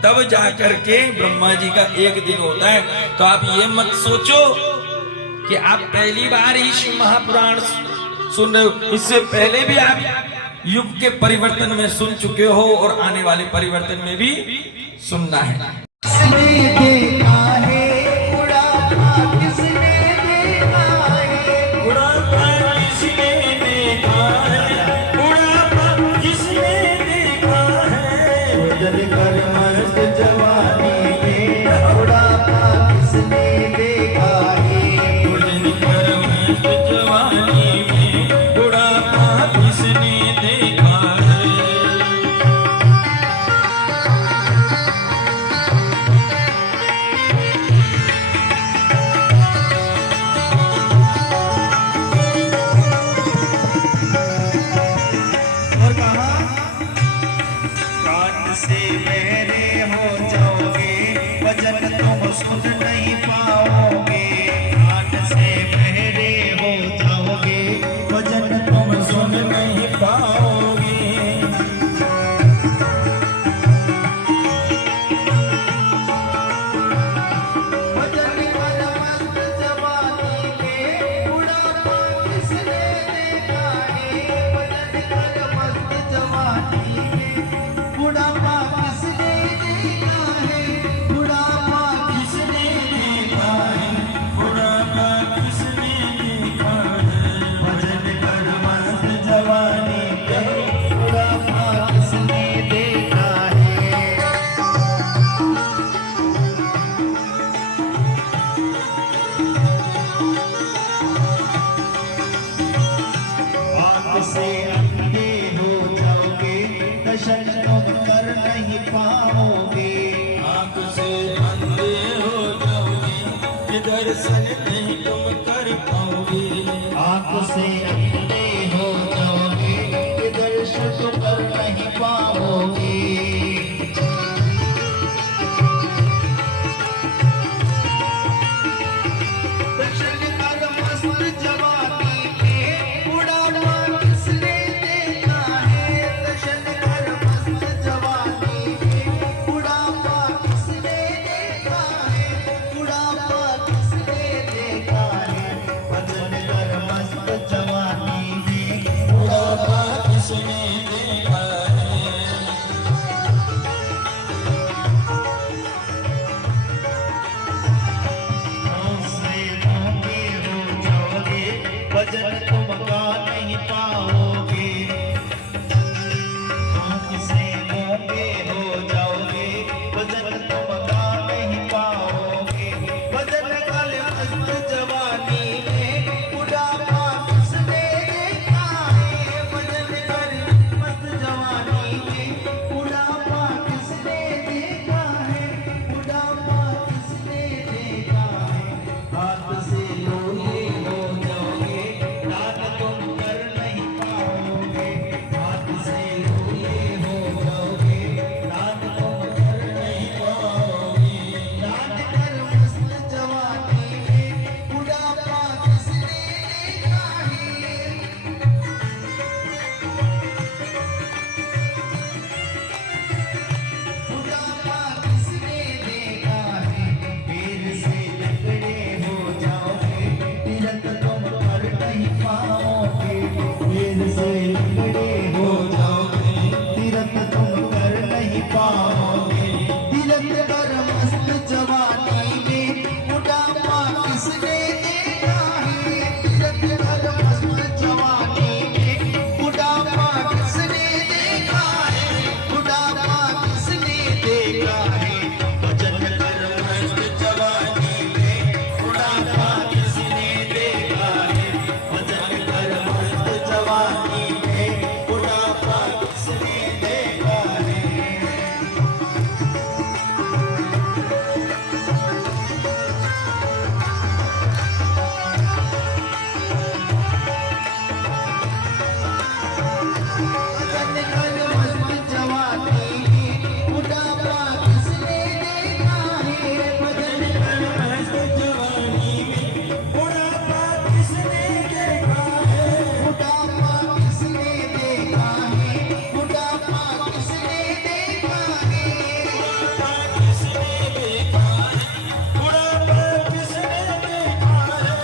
तब जाकर के ब्रह्मा जी का एक दिन होता है। तो आप ये मत सोचो कि आप पहली बार ही शिव महापुराण सुन रहे हो, इससे पहले भी आप युग के परिवर्तन में सुन चुके हो और आने वाले परिवर्तन में भी सुनना है। से मेरे हो जाओगे, वचन तुम सुन नहीं पाओ। दर्शन नहीं तुम कर पाओगे। आंख से अंधे हो जाओगे, ये दर्शन तो कर नहीं पाओगे। दर्शन कर मस्त जवानी में बुढ़ापा किसने देखा है। दर्शन कर मस्त जवानी में बुढ़ापा किसने देखा है। बुढ़ापा किसने देखा है। भजन कर मस्त जवानी में बुढ़ापा किसने देखा है। से मोंगे हो जाओगे, भजन तुम गा नहीं पाओगे। आँख से मोंगे हो जाओगे, भजन तुम गा नहीं पाओगे। भजन कर मस्त जवानी में बुढ़ापा किसने देखा है। भजन कर मस्त जवानी में बुढ़ापा किसने देखा है। बुढ़ापा किसने देखा है। हाथ से लोहे हो जाओगे, दान तुम कर नहीं पाओगे। हाथ से लोहे हो जाओगे, दान तुम कर नहीं पाओगे। दान कर मस्त जवानी में बुढ़ापा किसने देखा है। बुढ़ापा किसने देखा है। पैर से लकड़े हो जाओगे, तीरथ तुम कर नहीं पाओगे। पैर से लकड़े हो जाओगे, तीरथ तुम कर नहीं पाओगे। तीरथ कर मस्त जवानी में बुढ़ापा किसने देखा है। तीरथ कर मस्त जवानी में बुढ़ापा किसने देखा है। बुढ़ापा किसने देखा है। भजन कर मस्त जवानी में बुढ़ापा किसने देखा है। भजन कर मस्त जवानी में बुढ़ापा किसने देखा है। भजन कर मस्त जवानी में बुढ़ापा किसने देखा है। भजन कर मस्त जवानी में बुढ़ापा किसने देखा है। बुढ़ापा किसने देखा है। बुढ़ापा किसने देखा है। बुढ़ापा किसने देखा है। बुढ़ापा किसने देखा है।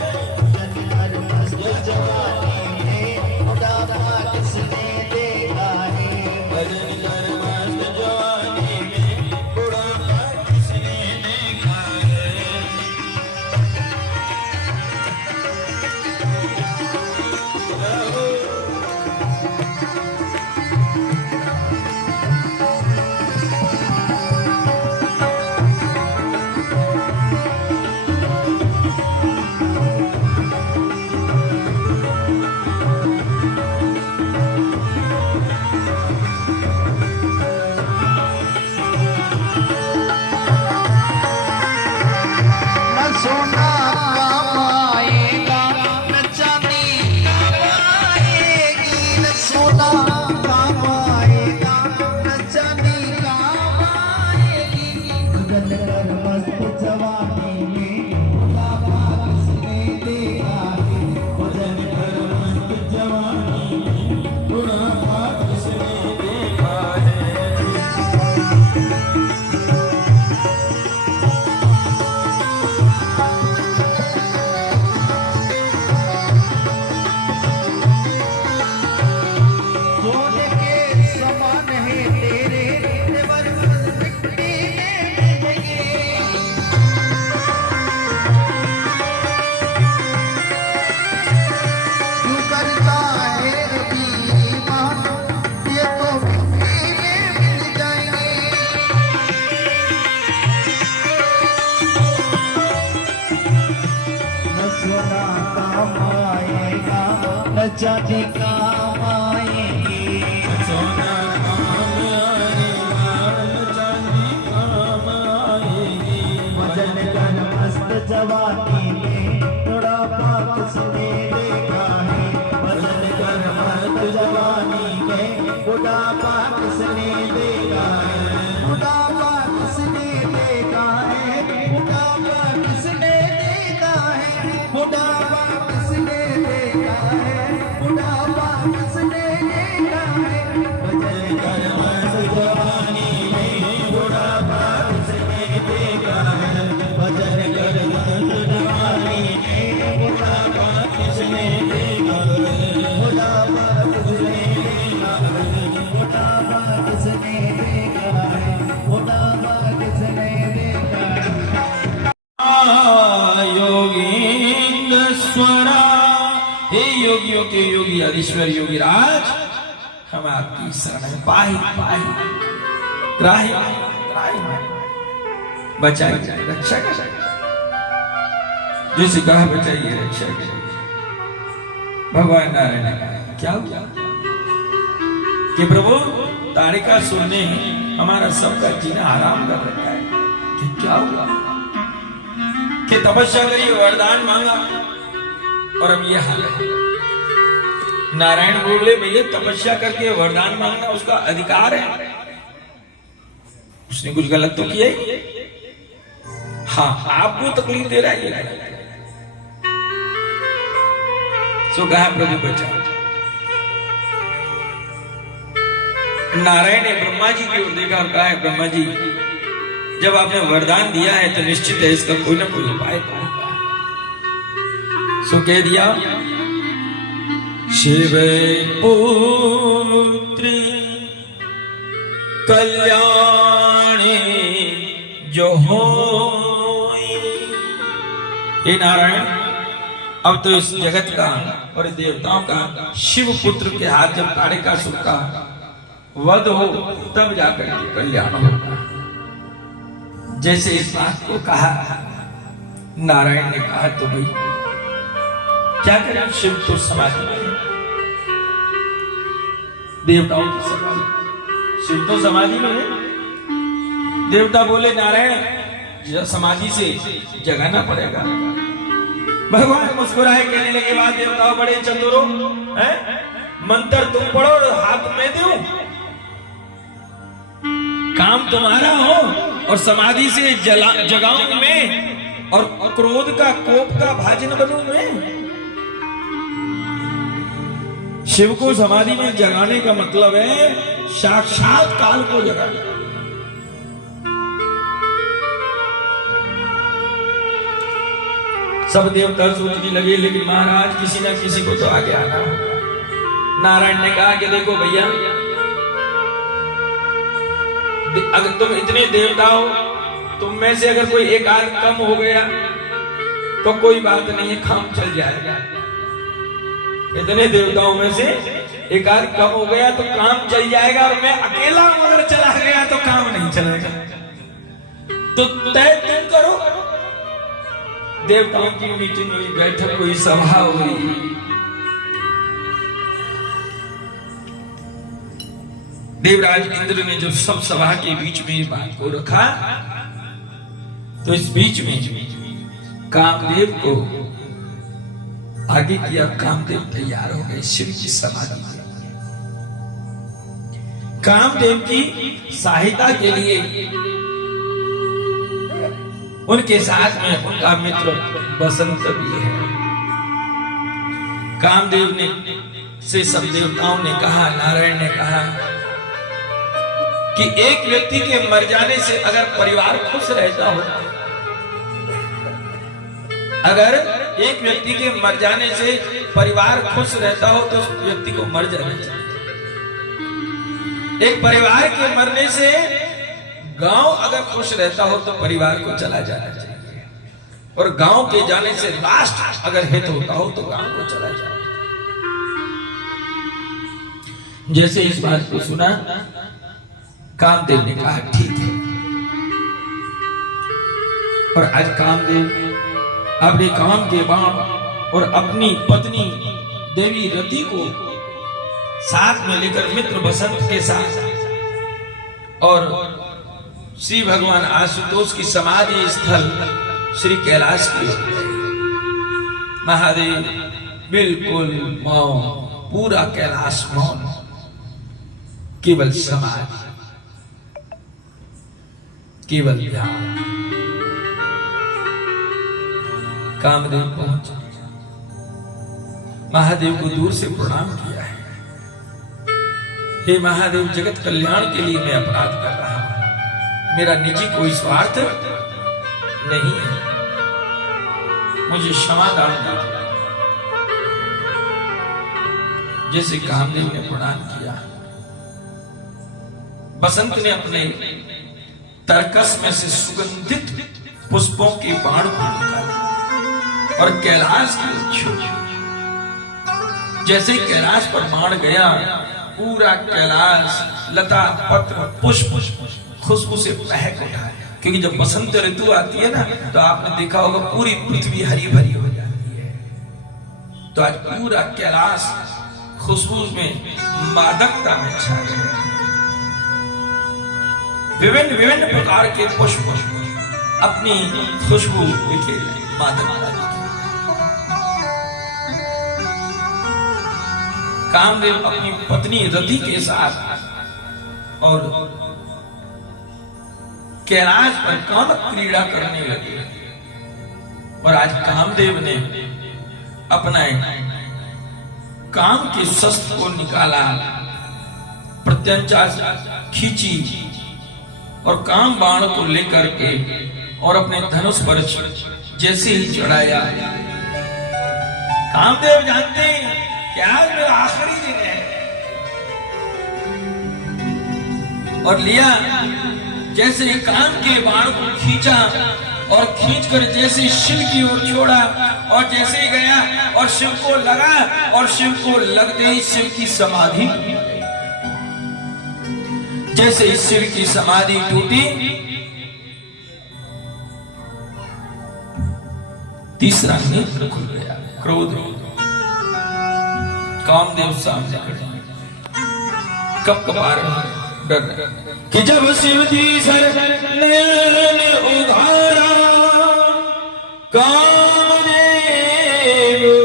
भजन कर मस्त जवानी में बुढ़ापा किसने देखा है। भजन कर मस्त जवानी में बुढ़ापा किसने देखा है। न सोना काम आएगा, न चांदी काम आएगी। न सोना काम आएगा, न चांदी काम आएगी। भजन कर मस्त जवानी में बुढ़ापा किसने देखा है। भजन कर मस्त जवानी में बुढ़ापा किसने देखा है। सोने के समान है तेरे तेवर मिट्टी में मिलेंगे। क्यों करता है अभिमान, ये तो मिट्टी में मिल जाएंगे। न सोना काम आएगा, न चांदी काम आएगी। सोना काम आएगा, चांदी काम आएगी। भजन कर मस्त जवानी में बुढ़ापा किसने देखा है भजन कर मस्त जवानी में बुढ़ापा किसने देखा है बुढ़ापा किसने देखा है बुढ़ापा किसने देखा है बुढ़ापा किसने देखा है बुढ़ापा किसने देखा है भजन कर मस्त जवानी में बुढ़ापा किसने देखा है भजन कर मस्त जवानी में बुढ़ापा किसने देखा है बुढ़ापा किसने देखा है बुढ़ापा किसने देखा है बुढ़ापा किसने देखा है योगींद्रस्वरा। हे योगियों के योगी अधीश्वर योगी राज, हम आपकी शरण में पाही पाही त्राही त्राही बचाइए रक्षा करिए, जैसे कहा बचाइए रक्षा करिए। भगवान नारायण ने कहा क्या हुआ कि प्रभु ताड़िका सुर ने हमारा सबका जीना आराम कर रखा है। कि क्या हुआ कि तपस्या करी वरदान मांगा और अब ये हाल है। नारायण बोले भैया तपस्या करके वरदान मांगना उसका अधिकार है, उसने कुछ गलत तो किया ही। हाँ आपको तकलीफ दे रहा है सो कहा प्रभु बचाओ। नारायण ने ब्रह्मा जी की ओर देखा और कहा है ब्रह्मा जी जब आपने वरदान दिया है तो निश्चित है इसका कोई ना कोई उपाय होगा। सो कह दिया शिव पुत्री कल्याणी जो होई। हे नारायण अब तो इस जगत का और देवताओं का शिव पुत्र के हाथ जब ताड़िकासुर का वध हो तब जाकर के कल्याण होगा। जैसे इस बात को कहा नारायण ने कहा तो भाई क्या करें, शिव तो समाधि में है, देवताओं की समाधि, शिव तो समाधि में है। देवता बोले नारायण समाधि से जगाना पड़ेगा। भगवान मुस्कुराए कहने लगे बाद देवताओं बड़े चतुरों हैं, मंत्र तुम पढ़ो और हाथ में दूं, काम तुम्हारा हो और समाधि से जगाऊं मैं और क्रोध का कोप का भाजन बनूं मैं। शिव को समाधि में जगाने का मतलब है साक्षात काल को जगाना। सब देवता सोचने लगे लेकिन महाराज किसी ना किसी को तो आगे आना होगा। नारायण ने कहा कि देखो भैया अगर तुम इतने देवता हो, तुम में से अगर कोई एक आध कम हो गया तो कोई बात नहीं है, काम चल जाएगा। इतने देवताओं में से एक आध कम हो गया तो काम चल जाएगा, और मैं अकेला अगर चला गया तो काम नहीं चलेगा। तो तय तुम करो। देवताओं की मीटिंग हुई, बैठक हुई, सभा हुई। देवराज इंद्र ने जो सब सभा के बीच में बात को रखा तो इस बीच में कामदेव को आगे किया। कामदेव तैयार हो गए शिव की समाधि में। कामदेव की सहायता के लिए उनके साथ में उनका मित्र बसंत भी है। कामदेव ने से सब देवताओं ने कहा, नारायण ने कहा कि एक व्यक्ति के मर जाने से अगर परिवार खुश रहता हो, अगर एक व्यक्ति के मर जाने से परिवार खुश रहता हो तो उस व्यक्ति को मर जाना चाहिए। एक परिवार के मरने से गांव अगर खुश रहता हो तो परिवार को चला जाना चाहिए, और गांव के जाने से राष्ट्र अगर हित होता हो तो गांव को चला जाना चाहिए। जैसे इस बात को सुना कामदेव ने कहा ठीक है, और आज कामदेव अपने काम के बाण और अपनी पत्नी देवी रति को साथ में लेकर मित्र बसंत के साथ और श्री भगवान आशुतोष की समाधि स्थल श्री कैलाश की ओर गए। महादेव बिल्कुल मौन, पूरा कैलाश मौन, केवल समाधि, केवल ध्यान। कामदेव पहुंचे, महादेव को दूर से प्रणाम किया है। हे महादेव, जगत कल्याण के लिए मैं अपराध कर रहा हूं, मेरा निजी कोई स्वार्थ नहीं है, मुझे क्षमा दान दीजिए। जैसे कामदेव ने प्रणाम किया, बसंत ने अपने तरकस में से सुगंधित पुष्पों के बाण को निकाला और कैलाश की छू। जैसे कैलाश पर बाण गया, पूरा कैलाश लता पत्र पुष्प खुशबू से महक उठा। क्योंकि जब बसंत ऋतु आती है ना, तो आपने देखा होगा पूरी पृथ्वी हरी भरी हो जाती है। तो आज पूरा कैलाश खुशबू में, मादकता में छा गया। विभिन्न विभिन्न प्रकार के पुष्प अपनी खुशबू बिखेरे, मादकता। कामदेव अपनी पत्नी रति के साथ और कैलाश पर काम क्रीड़ा करने लगे। और आज कामदेव ने अपना काम के शस्त्र को निकाला, प्रत्यंचा खींची और काम बाण को लेकर के और अपने धनुष पर जैसे ही चढ़ाया। कामदेव जानते हैं क्या मेरा आखिरी दिन है, और लिया जैसे काम के बाण को खींचा और खींचकर जैसे शिव की ओर छोड़ा, और जैसे ही गया और शिव को लगा, और शिव को लगते ही शिव की समाधि, जैसे ही शिव की समाधि टूटी, तीसरा नेत्र खुल गया। क्रोध, कामदेव सामने खड़े, कब कपा रहे डर कि जब शिव जी सर नयन उधारा, कामदेव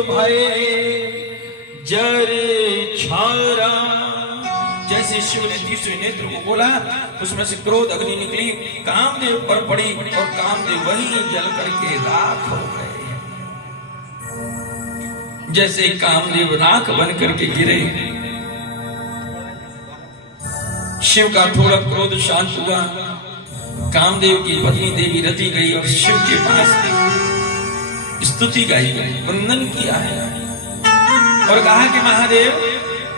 भय जर छारा। जैसे शिव ने तीसरे नेत्र को बोला, उसमें से क्रोध अग्नि निकली, कामदेव पर पड़ी और कामदेव वहीं जल करके राख हो गए। जैसे कामदेव राख बन करके गिरे, शिव का थोड़ा क्रोध शांत हुआ। कामदेव की पत्नी देवी रति गई और शिव के पास स्तुति गाई गई, वंदन किया है और कहा कि महादेव,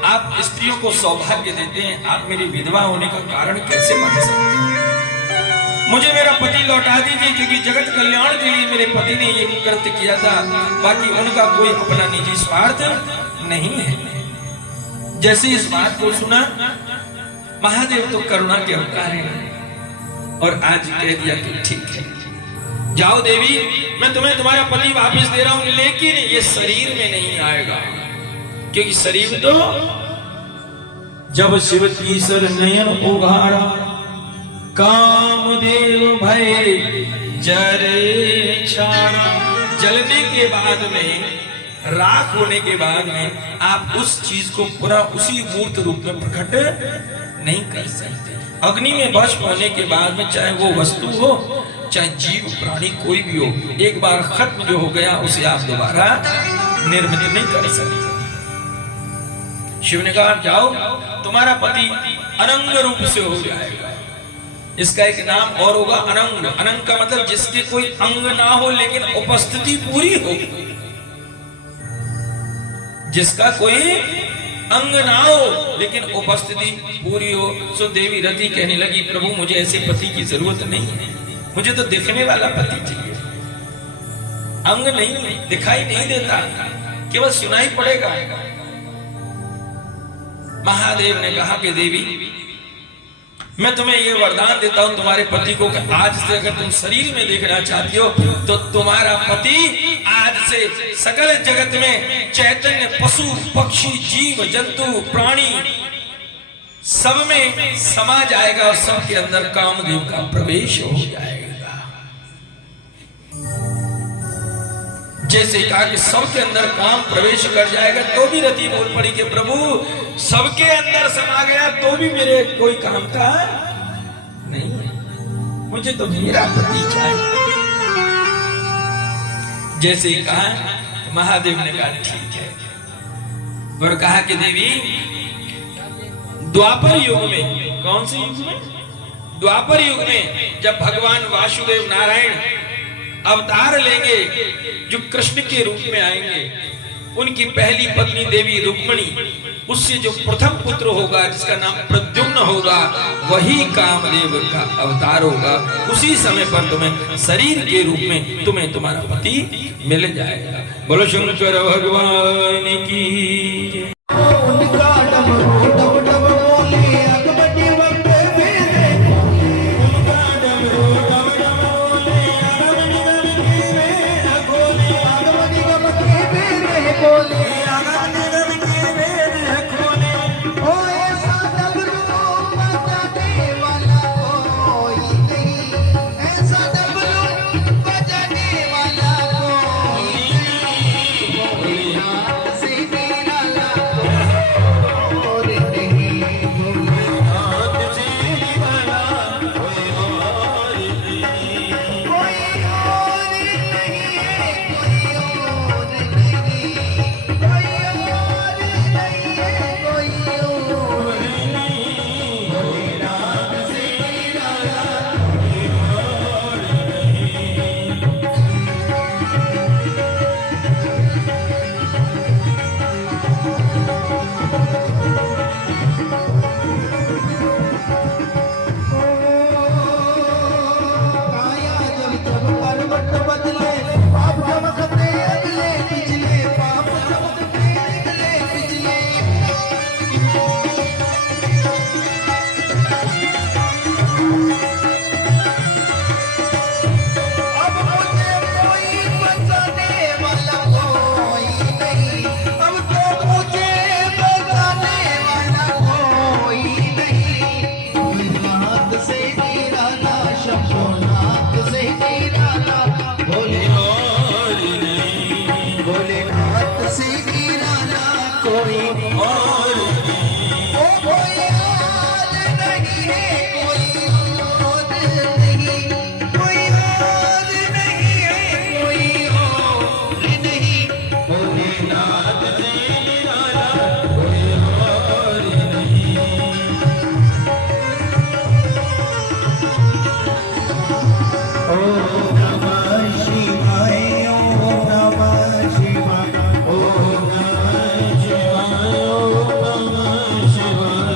आप स्त्रियों को सौभाग्य देते हैं, आप मेरी विधवा होने का कारण कैसे बन सकते हैं? मुझे मेरा पति लौटा दीजिए, क्योंकि जगत कल्याण के लिए मेरे पति ने ये कृत्य किया था, बाकी उनका कोई अपना निजी स्वार्थ नहीं है। जैसे इस बात को सुना, महादेव तो करुणा के अवतार हैं और आज कह दिया कि ठीक है, जाओ देवी, मैं तुम्हें तुम्हारा पति वापस दे रहा हूं, लेकिन ये शरीर में नहीं आएगा, क्योंकि शरीर तो जब शिव तीसर नयन उघारा, कामदेव भय जरे छारा। जलने के बाद में, राख होने के बाद में आप उस चीज को पूरा उसी मूर्त रूप में प्रकट नहीं कर सकते। अग्नि में भस्म होने के बाद में, चाहे वो वस्तु हो चाहे जीव प्राणी कोई भी हो, एक बार खत्म जो हो गया उसे आप दोबारा निर्मित नहीं कर सकते। शिव ने कहा जाओ, तुम्हारा पति अनंग रूप से हो जाएगा। इसका एक नाम और होगा अनंग। अनंग का मतलब जिसके कोई अंग ना हो लेकिन उपस्थिति पूरी हो। जिसका कोई अंग ना हो लेकिन उपस्थिति पूरी हो। सो देवी रति कहने लगी, प्रभु मुझे ऐसे पति की जरूरत नहीं है, मुझे तो दिखने वाला पति चाहिए। अंग नहीं, दिखाई नहीं देता, केवल सुनाई पड़ेगा। महादेव ने कहा कि देवी, मैं तुम्हें ये वरदान देता हूं तुम्हारे पति को, कि आज से अगर तुम शरीर में देखना चाहती हो तो तुम्हारा पति आज से सकल जगत में चैतन्य पशु पक्षी जीव जंतु प्राणी सब में समा जाएगा और सबके अंदर कामदेव का प्रवेश हो जाएगा। जैसे कहा कि सबके अंदर काम प्रवेश कर जाएगा तो भी रति बोल पड़ी कि प्रभु सबके अंदर समा गया तो भी मेरे कोई काम का नहीं है, मुझे तो मेरा पति चाहिए। जैसे कहा महादेव ने कहा ठीक है, और कहा कि देवी द्वापर युग में, कौन से युग में? द्वापर युग में जब भगवान वासुदेव नारायण अवतार लेंगे, जो कृष्ण के रूप में आएंगे, उनकी पहली पत्नी देवी रुक्मिणी, उससे जो प्रथम पुत्र होगा जिसका नाम प्रद्युम्न होगा, वही कामदेव का अवतार होगा। उसी समय पर तुम्हें शरीर के रूप में तुम्हें तुम्हारा पति मिल जाएगा। बोलो शंकर भगवान की। उनका डमरू डब डब बोले अगबटी बम्बे बेरे, उनका डमरू डब डब बोले अगबटी बम्बे बेरे खोले, अगबटी बम्बे बेरे खोले। ओ ऐसा डमरू बजाने वाला कोई नहीं, ऐसा डमरू बजाने वाला कोई नहीं, भोलेनाथ से मेरा लाखों और नहीं, भोलेनाथ से मेरा कोई और नहीं, कोई और नहीं है, कोई और नहीं, कोई और नहीं है, कोई और नहीं, भोलेनाथ से मेरा लाखों और काया जब जब करवट बदले, पाप चमकते अगले पिछले, पाप चमकते अगले पिछले। अब मुझे कोई बचाने वाला कोई नहीं, अब तो मुझे बचाने वाला कोई नहीं, भोलेनाथ से निराला, शंभुनाथ से निराला, भोले और नहीं, भोलेनाथ से निराला कोई और नहीं, ओ कोई और नहीं है, कोई और नहीं, कोई और नहीं है, कोई और नहीं, भोलेनाथ से निराला कोई और नहीं। ओम नमः शिवाय, ओम नमः शिवाय, ओम नमः शिवाय, ओम नमः शिवाय, ओम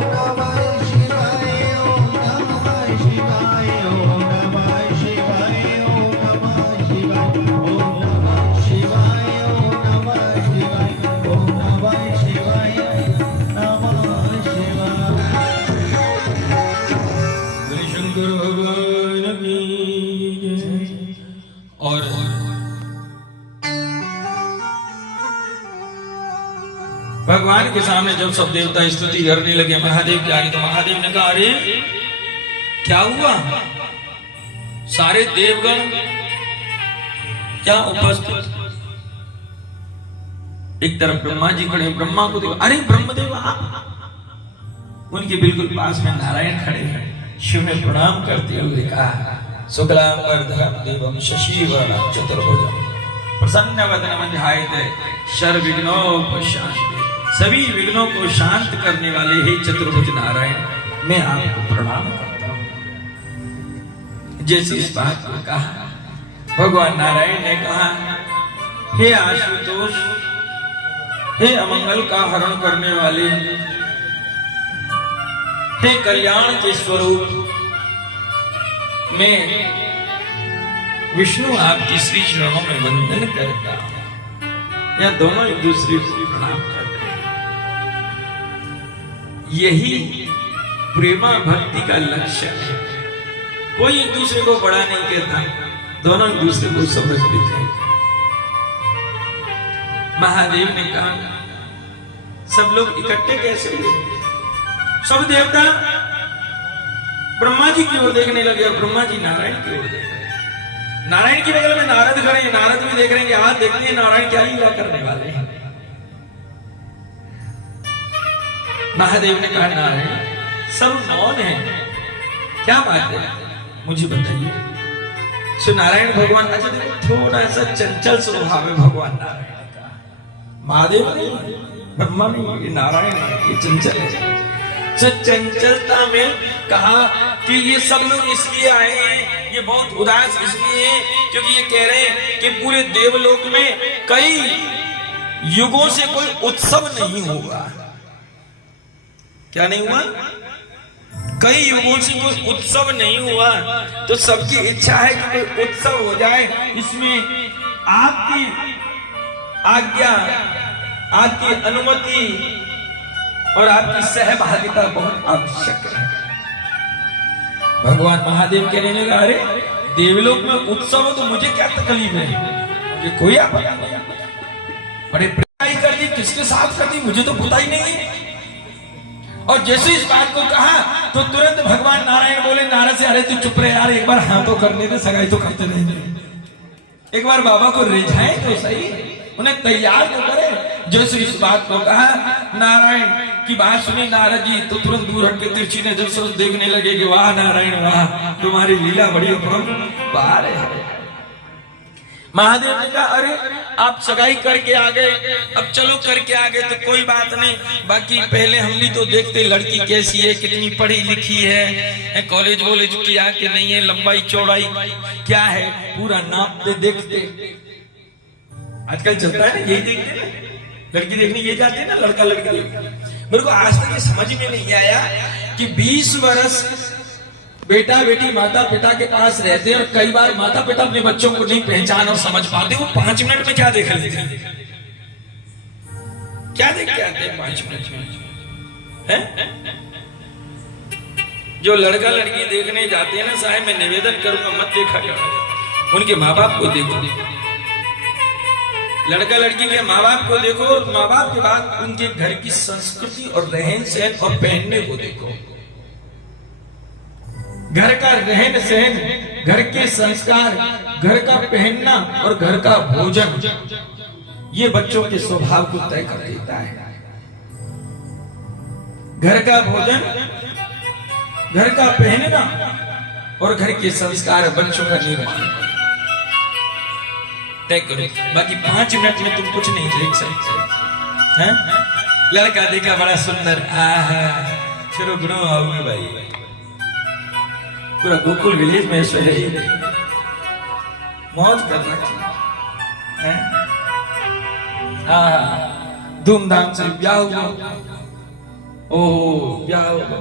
नमः शिवाय, ओम नमः शिवाय, ओम नमः शिवाय, ओम नमः शिवाय, ओम नमः शिवाय, ओम नमः शिवाय, ओम नमः शिवाय, नमः शिवाय। बोले शंकर भगवान की जय। और भगवान के सामने जब सब देवता स्तुति करने लगे महादेव की आगे, तो महादेव ने कहा अरे क्या हुआ? सारे देवगण क्या उपस्थित, एक तरफ ब्रह्मा जी खड़े, ब्रह्मा को देखो, अरे ब्रह्मदेव आप। उनके बिल्कुल पास में नारायण खड़े हैं, शिव ने प्रणाम करते हुए कहा शुक्लांबरधरं देवं शशिवर्णं चतुर्भुजं प्रसन्नवदनं ध्यायेत् सर्वविघ्नोपशान्ति। सभी विघ्नों को शांत करने वाले हे चतुर्भुज नारायण, मैं आपको प्रणाम करता हूं। जैसे इस बात को कहा, भगवान नारायण ने कहा हे आशुतोष, हे अमंगल का हरण करने वाले, हे कल्याण के स्वरूप, मैं विष्णु आपकी श्री चरणों में वंदन करता हूं। या दोनों एक दूसरे को प्रणाम करते हैं। यही प्रेमा भक्ति का लक्ष्य है। कोई एक दूसरे को बड़ा नहीं कहता, दोनों एक दूसरे को समझते हैं। महादेव ने कहा सब लोग इकट्ठे कैसे हुए? सब देवता ब्रह्मा जी की ओर देखने लगे और ब्रह्मा जी नारायण की ओर देख रहे। नारायण की बगल में नारद खड़े हैं, नारद भी देख रहे हैं कि आज देखते हैं नारायण क्या लीला करने वाले हैं। महादेव ने कहा नारायण सब मौन है, क्या बात है मुझे बताइए। सो नारायण भगवान, अच्छा देखो थोड़ा सा चंचल स्वभाव है भगवान नारायण का। महादेव नहीं, ब्रह्मा नहीं, ये नारायण है, ये चंचल है। सो चंचलता में कहा कि ये सब लोग इसलिए आए हैं, ये बहुत उदास इसलिए हैं क्योंकि ये कह रहे हैं कि पूरे देवलोक में कई युगों से कोई उत्सव नहीं हुआ। क्या नहीं हुआ? कई युगों से कोई उत्सव नहीं हुआ, तो सबकी इच्छा है कि कोई उत्सव हो जाए। इसमें आपकी आज्ञा, आपकी अनुमति और आपकी सहभागिता बहुत आवश्यक है। भगवान महादेव कहने लगा, अरे देवलोक में उत्सव हो तो मुझे क्या तकलीफ है, मुझे कोई आपत्ति नहीं। बड़े प्रेम कर दी, किसके साथ कर दी मुझे तो पता ही नहीं है। और जैसे इस बात को कहा तो तुरंत भगवान नारायण बोले नारद से, अरे तू चुप रहे यार, एक बार हाँ तो करने दे, सगाई तो करते नहीं, एक बार बाबा को रिझाएं तो सही, उन्हें तैयार तो करे। जैसे इस बात को कहा, नारायण की बात सुनी नारद जी तो तुरंत दूर हट के तिरछी नजर से देखने लगे कि वाह नारायण वाह, तुम्हारी लीला बड़ी अपरंपार है। महादेव ने कहा, अरे आप सगाई करके आ गए, अब चलो करके आ गए तो कोई बात नहीं, बाकी पहले हम भी तो देखते लड़की कैसी है, कितनी पढ़ी लिखी है, कॉलेज वॉलेज किया कि नहीं है, लंबाई चौड़ाई क्या है, पूरा नापते देखते। आजकल चलता है ना, यही देखते ना, लड़की देखने ये जाते हैं ना, लड़का लड़की देखने। मेरे को आज तक ये समझ में नहीं आया कि 20 वर्ष बेटा बेटी माता पिता के पास रहते हैं और कई बार माता पिता अपने बच्चों को नहीं पहचान और समझ पाते, वो 5 मिनट में क्या देख लेते हैं, क्या देख के आते हैं 5 मिनट में है? जो लड़का लड़की देखने जाते हैं ना साहब, मैं निवेदन करूंगा मत देखा करो, उनके माँ बाप को देखो। लड़का लड़की के माँ बाप को देखो, और माँ बाप के बाद उनके घर की संस्कृति और रहन सहन और पहनने को देखो। घर का रहन सहन, घर के संस्कार, घर का पहनना और घर का भोजन, ये बच्चों के स्वभाव को तय कर देता है। घर का भोजन, घर का पहनना और घर के संस्कार बच्चों का निर्माण तय करो। बाकी 5 मिनट में तुम कुछ नहीं देख सकते हैं? लड़का देखा बड़ा सुंदर, आहा चलो गुणों आओगे भाई, पूरा गोकुल विलेज में ऐसे ही मौज कर रखी है। धूमधाम से ब्याह हुआ, ओह ब्याह हुआ।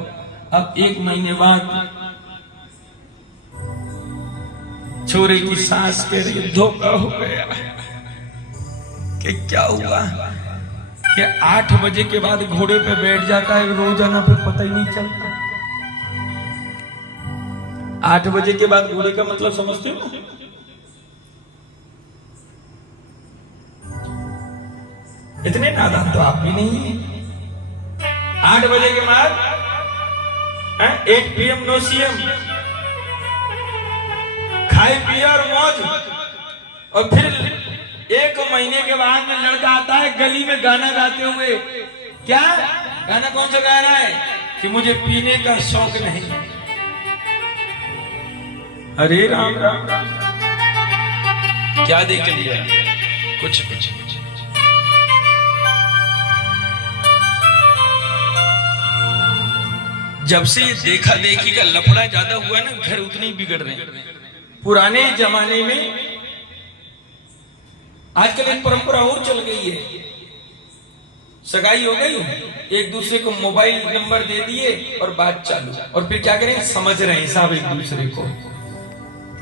अब 1 महीने बाद छोरे की सास के लिए धोखा हो गया। कि क्या हुआ कि 8 बजे के बाद घोड़े पे बैठ जाता है रोजाना, फिर पता ही नहीं चलता। 8 बजे के बाद घोड़े का मतलब समझते हो? इतने नादान तो आप भी नहीं है। 8 बजे के बाद 8 PM नो CM, खाए पिए और मौज। और फिर 1 महीने के बाद में लड़का आता है गली में गाना गाते हुए। क्या गाना कौन सा गा रहा है? कि मुझे पीने का शौक नहीं है। अरे राम राम राम, क्या देख लिया? कुछ कुछ जब से ये देखा देखी का लफड़ा ज्यादा हुआ ना, घर उतने ही बिगड़ रहे हैं। पुराने जमाने में, आजकल एक परंपरा और चल गई है, सगाई हो गई, एक दूसरे को मोबाइल नंबर दे दिए और बात चालू। और फिर क्या करें? समझ रहे हैं साहब एक दूसरे को।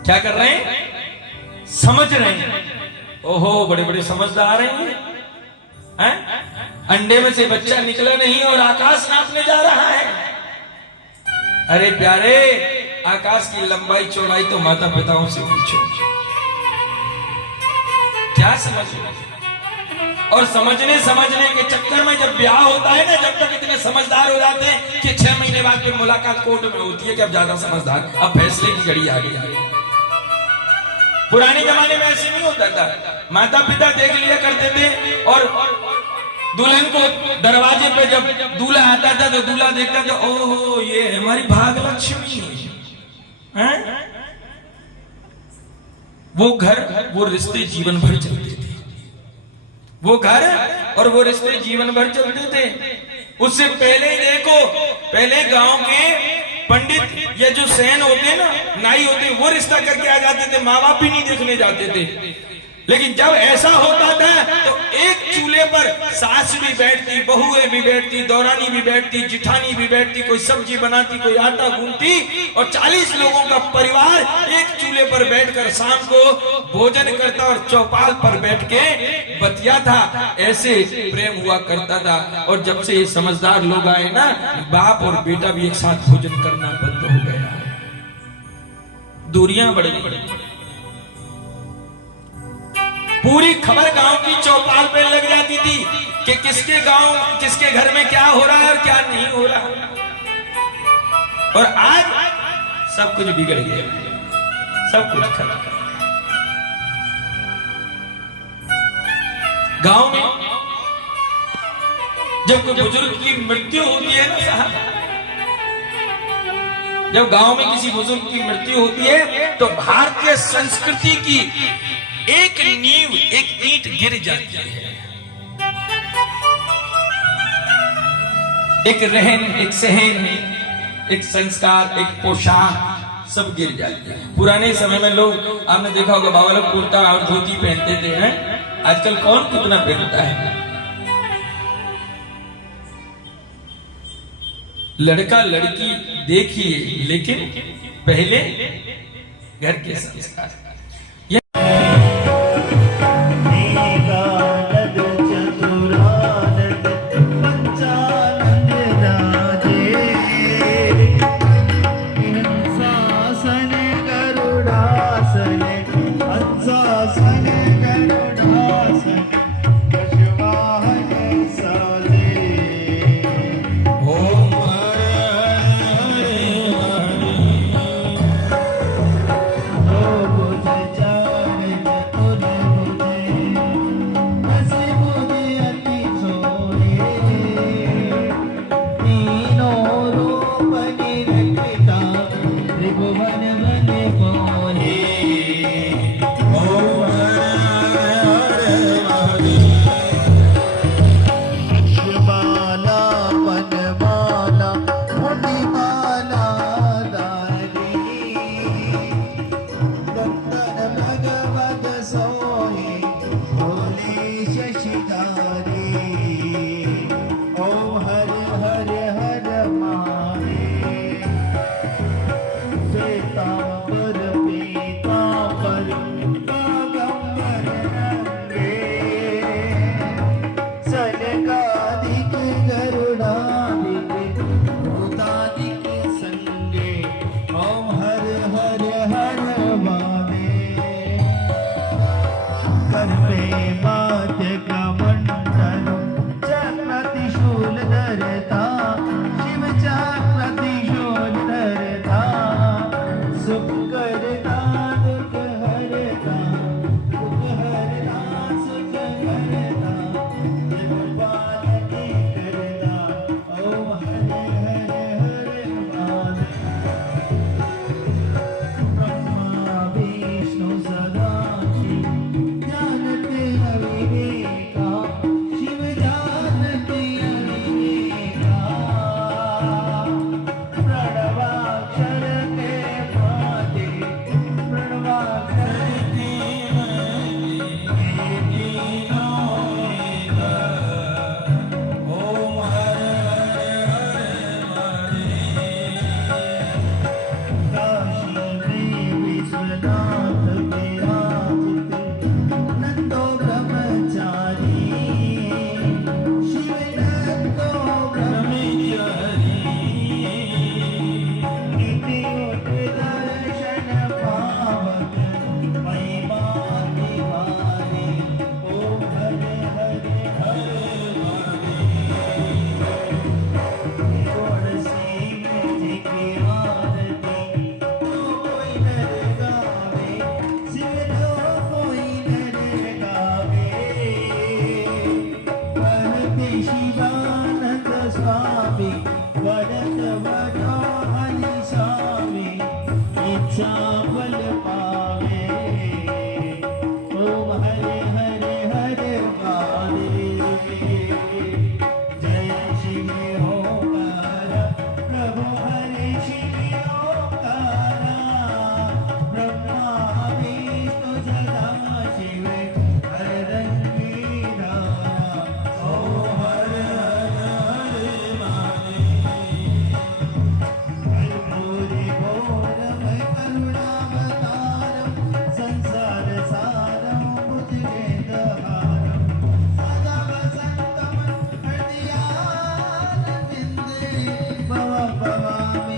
क्या कर रहे हैं? समझ रहे हैं। ओहो बड़े बड़े समझदार हैं। अंडे में से बच्चा निकला नहीं और आकाश नापने जा रहा है। अरे प्यारे, आकाश की लंबाई चौड़ाई तो माता पिताओं से पूछो। क्या समझ? और समझने के चक्कर में जब ब्याह होता है ना, जब तक इतने समझदार हो जाते हैं कि 6 महीने बाद फिर मुलाकात कोर्ट में होती है कि अब ज्यादा समझदार, अब फैसले की घड़ी आ गई। पुराने जमाने में ऐसे नहीं होता था, माता पिता देख लिया करते थे और दुल्हन को दरवाजे पे जब दूल्हा आता था तो दूल्हा देखता था, ओहो ये हमारी भाग लक्ष्मी है। वो घर वो रिश्ते जीवन भर चलते थे, वो घर और वो रिश्ते जीवन भर चलते थे। उससे पहले ही देखो, पहले गांव के पंडित या जो सैन होते ना, नाई होते, वो रिश्ता करके आ जाते थे, माँ बाप भी नहीं देखने जाते थे। लेकिन जब ऐसा होता था तो एक चूल्हे पर सास भी बैठती, बहुएं भी बैठती, दौरानी भी बैठती, जिठानी भी बैठती, कोई सब्जी बनाती, कोई आटा गूंथती और 40 लोगों का परिवार एक चूल्हे पर बैठकर शाम को भोजन करता और चौपाल पर बैठ के बतिया था। ऐसे प्रेम हुआ करता था। और जब से ये समझदार लोग आए ना, बाप और बेटा भी एक साथ भोजन करना बंद हो गया है, दूरियां बढ़ गई। पूरी खबर गांव की चौपाल पे लग जाती थी कि किसके गांव, किसके घर में क्या हो रहा है और क्या नहीं हो रहा। और आज सब कुछ बिगड़ गया, सब कुछ खराब। गांव में जब कोई बुजुर्ग की मृत्यु होती है ना साहब, जब गांव में किसी बुजुर्ग की मृत्यु होती है तो भारतीय संस्कृति की एक नींव, एक ईंट गिर जाती है। एक रहन, एक सहन, एक संस्कार, एक पोशाक सब गिर जाती है। पुराने समय में लोग, आपने देखा होगा, बाबा लोग कुर्ता और धोती पहनते थे, हैं? आजकल कौन कितना पहनता है? लड़का लड़की देखिए, लेकिन पहले घर के संस्कार। कर पे